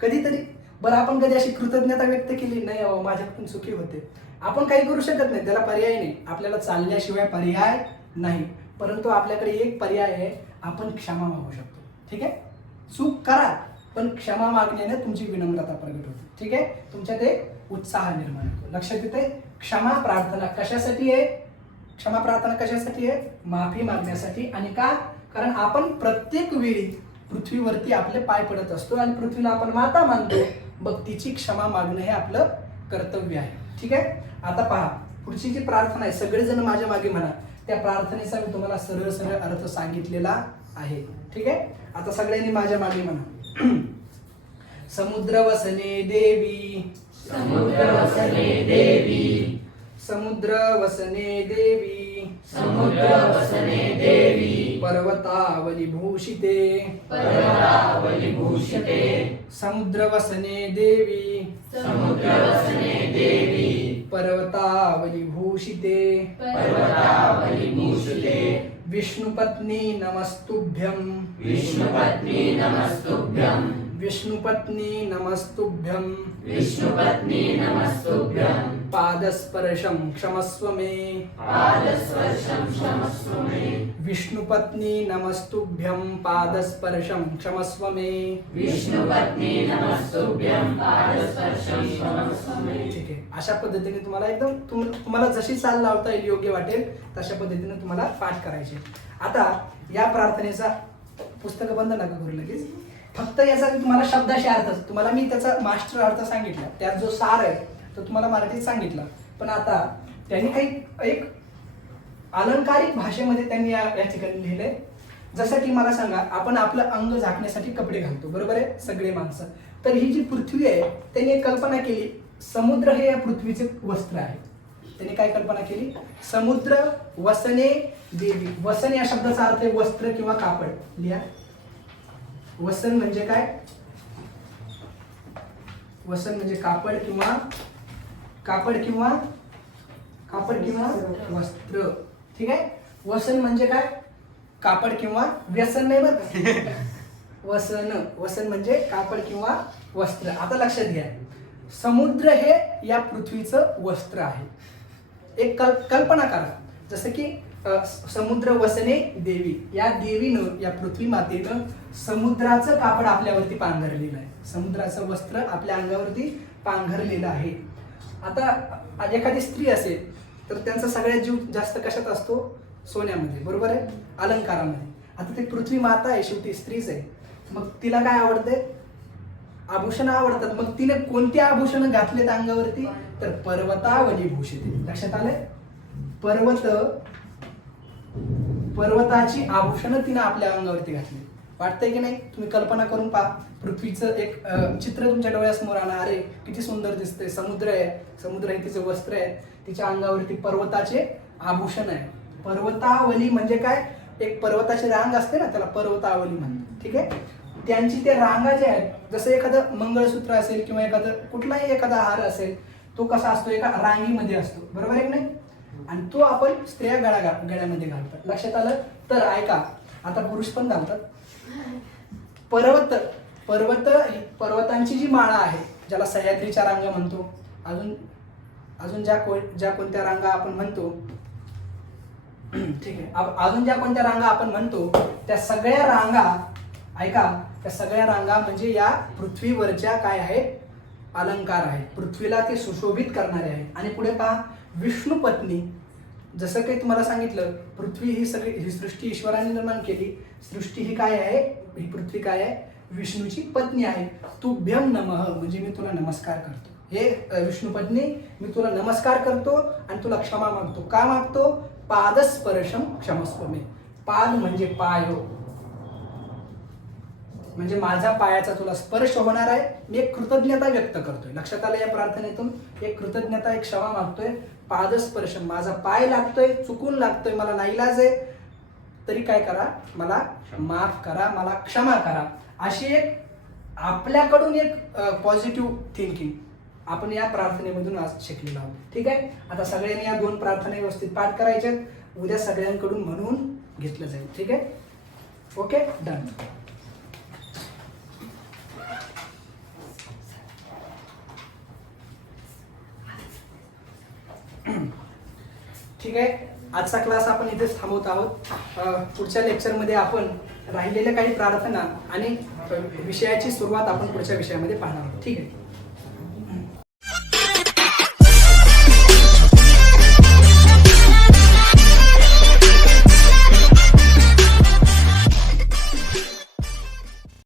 कधीतरी? बरं, आपण कधी अशी कृतज्ञता व्यक्त केली नाही? माझ्याकडून चुकी होते. आपण काही करू शकत नाही, त्याला पर्याय नाही. आपल्याला चालल्याशिवाय पर्याय नाही. परंतु आपल्याकडे एक पर्याय आहे, आपण क्षमा मागू शकतो. ठीक आहे. चूक करा पण क्षमा मागण्याने तुमची विनम्रता प्रगट होते. ठीक आहे. तुमच्यात एक उत्साह निर्माण होतो. लक्षात येते? क्षमा प्रार्थना कशासाठी आहे? क्षमा प्रार्थना कशासाठी आहे? माफी मागण्यासाठी. आणि का? कारण आपण प्रत्येक वेळी पृथ्वीवरती आपले पाय पडत असतो आणि पृथ्वीला आपण माता मानतो. मग तिची क्षमा मागणं हे आपलं कर्तव्य आहे. ठीक आहे. आता पहा, पुढची जी प्रार्थना आहे, सगळेजण माझ्या मागे म्हणा. त्या प्रार्थनेचा मी तुम्हाला सरळ सरळ अर्थ सांगितलेला आहे. ठीक आहे. आता सगळ्यांनी माझ्या मागे म्हणा. समुद्र वसने देवी, समुद्र वसने देवी, समुद्र वसने देवी, समुद्रवसने देवी पर्वतावली भूषिते पर्वतावली भूषिते समुद्रवसने देवी समुद्रवसने देवी पर्वतावली भूषिते पर्वतावली भूषिते विष्णुपत्नी नमस्तुभ्यं विष्णुपत्नी नमस्तुभ्यं विष्णुपत्नी नमस्तुभ्यं विष्णुपत्नी नमस्तुभ्यं पादस्पर्शं क्षमस्व मे पादस्पर्शं क्षमस्व मे विष्णुपत्नी नमस्तुभ्यं पादस्पर्शं क्षमस्व मे विष्णुपत्नी नमस्तुभ्यं पादस्पर्शं क्षमस्व मे ठीक आहे. अशा पद्धतीने तुम्हाला एकदम तुम्हाला जशी चाल लावता येईल योग्य वाटेल तशा पद्धतीने तुम्हाला पाठ करायचे. आता या प्रार्थनेचा पुस्तक बंद नका करू लगेच. फक्त याचा तुम्हाला शब्दाशी अर्थ तुम्हाला मी त्याचा मास्टर अर्थ सांगितला, त्यात जो सार आहे तो तुम्हाला मराठीत सांगितला. पण आता त्यांनी काही एक अलंकारिक भाषेमध्ये त्यांनी या ठिकाणी लिहिलंय. जसं की मला सांगा, आपण आपलं अंग झाकण्यासाठी कपडे घालतो, बरोबर आहे सगळे माणसं. तर ही जी पृथ्वी आहे त्यांनी एक कल्पना केली, समुद्र हे या पृथ्वीचे वस्त्र आहे. त्यांनी काय कल्पना केली, समुद्र वसने देवी. वसन या शब्दाचा अर्थ आहे वस्त्र किंवा कापड. लिहा, वसन म्हणजे काय, वसन म्हणजे कापड किंवा वस्त्र. ठीक आहे. वसन म्हणजे काय, कापड किंवा व्यसन नाही बरं. वसन म्हणजे कापड किंवा वस्त्र. आता लक्षात घ्या, समुद्र हे या पृथ्वीचं वस्त्र आहे. एक कल्पना करा, जसं की समुद्र वसने देवी, या देवीनं या पृथ्वी मातेनं समुद्राचं कापड आपल्यावरती पांघरलेलं आहे, समुद्राचं वस्त्र आपल्या अंगावरती पांघरलेलं आहे. आता एखादी स्त्री असेल तर त्यांचा सगळ्यात जीव जास्त कशात असतो, सोन्यामध्ये, बरोबर आहे, अलंकारामध्ये. आता ती पृथ्वी माता आहे, शेवटी स्त्रीच आहे. मग तिला काय आवडते, आभूषण आवडतात. मग तिने कोणती आभूषण घातलेत अंगावरती, तर पर्वतावली भूषिते. लक्षात आलंय, पर्वताची आभूषण तिने आपल्या अंगावरती घातली. वाटतंय की नाही, तुम्ही कल्पना करून पहा. पृथ्वीचं एक चित्र तुमच्या डोळ्यासमोर आणा. अरे किती सुंदर दिसतंय, समुद्र आहे, समुद्र हे तिचं वस्त्र आहे, तिच्या अंगावरती पर्वताचे आभूषण आहे. पर्वतावली म्हणजे काय, एक पर्वताची रांग असते ना, त्याला पर्वतावली म्हणतात. ठीक आहे. त्यांची ते रांगा जे आहेत, जसं एखादं मंगळसूत्र असेल किंवा कुठलाही एखादा हार असेल, तो कसा असतो, एका रांगीमध्ये असतो, बरोबर आहे की नाही. आणि तो आपण स्त्रिया गळ्यामध्ये घालतात. लक्षात आलं. तर ऐका, आता पुरुष पण घालतात. पर्वतांची जी माळा आहे, ज्याला सह्याद्रीच्या रांगा म्हणतो, अजून ज्या कोणत्या रांगा आपण म्हणतो, ठीक आहे, अजून ज्या कोणत्या रांगा आपण म्हणतो, त्या सगळ्या रांगा, ऐका, त्या सगळ्या रांगा म्हणजे या पृथ्वीवरच्या काय आहेत, अलंकार आहेत. पृथ्वीला ते सुशोभित करणारे आहेत. आणि पुढे पहा, विष्णू पत्नी, जसं काही तुम्हाला सांगितलं, पृथ्वी ही सृष्टी ईश्वराने निर्माण केली. सृष्टी ही काय आहे, ही पृथ्वी काय आहे, विष्णूची पत्नी आहे. तुभ्यम नमः म्हणजे मी तुला नमस्कार करतो. हे विष्णू पत्नी, मी तुला नमस्कार करतो आणि तुला क्षमा मागतो. का मागतो, पादस्पर्शम क्षमस्व मे. पाद म्हणजे पाय, म्हणजे माझ्या पायाचा तुला स्पर्श होणार आहे. मी एक कृतज्ञता व्यक्त करतोय. लक्षात आलं, या प्रार्थनेतून एक कृतज्ञता, एक क्षमा मागतोय. पादस्पर्श, माझा पाय लागतोय, चुकून लागतोय, मला नाईलाज आहे, तरी काय करा, मला माफ करा, मला क्षमा करा. अशी एक आपल्याकडून एक पॉझिटिव्ह थिंकिंग आपण या प्रार्थनेमधून आज शिकलेलो आहोत. ठीक आहे. आता सगळ्यांनी या 2 प्रार्थना व्यवस्थित पाठ करायच्या. उद्या सगळ्यांकडून म्हणून घेतलं जाईल. ठीक आहे. Okay, done. ठीक आहे. आजचा क्लास आपण इथेच थांबवत आहोत. पुढच्या लेक्चरमध्ये आपण राहिलेल्या काही प्रार्थना आणि विषयाची सुरुवात आपण पुढच्या विषयामध्ये पाहणार आहोत. ठीक आहे.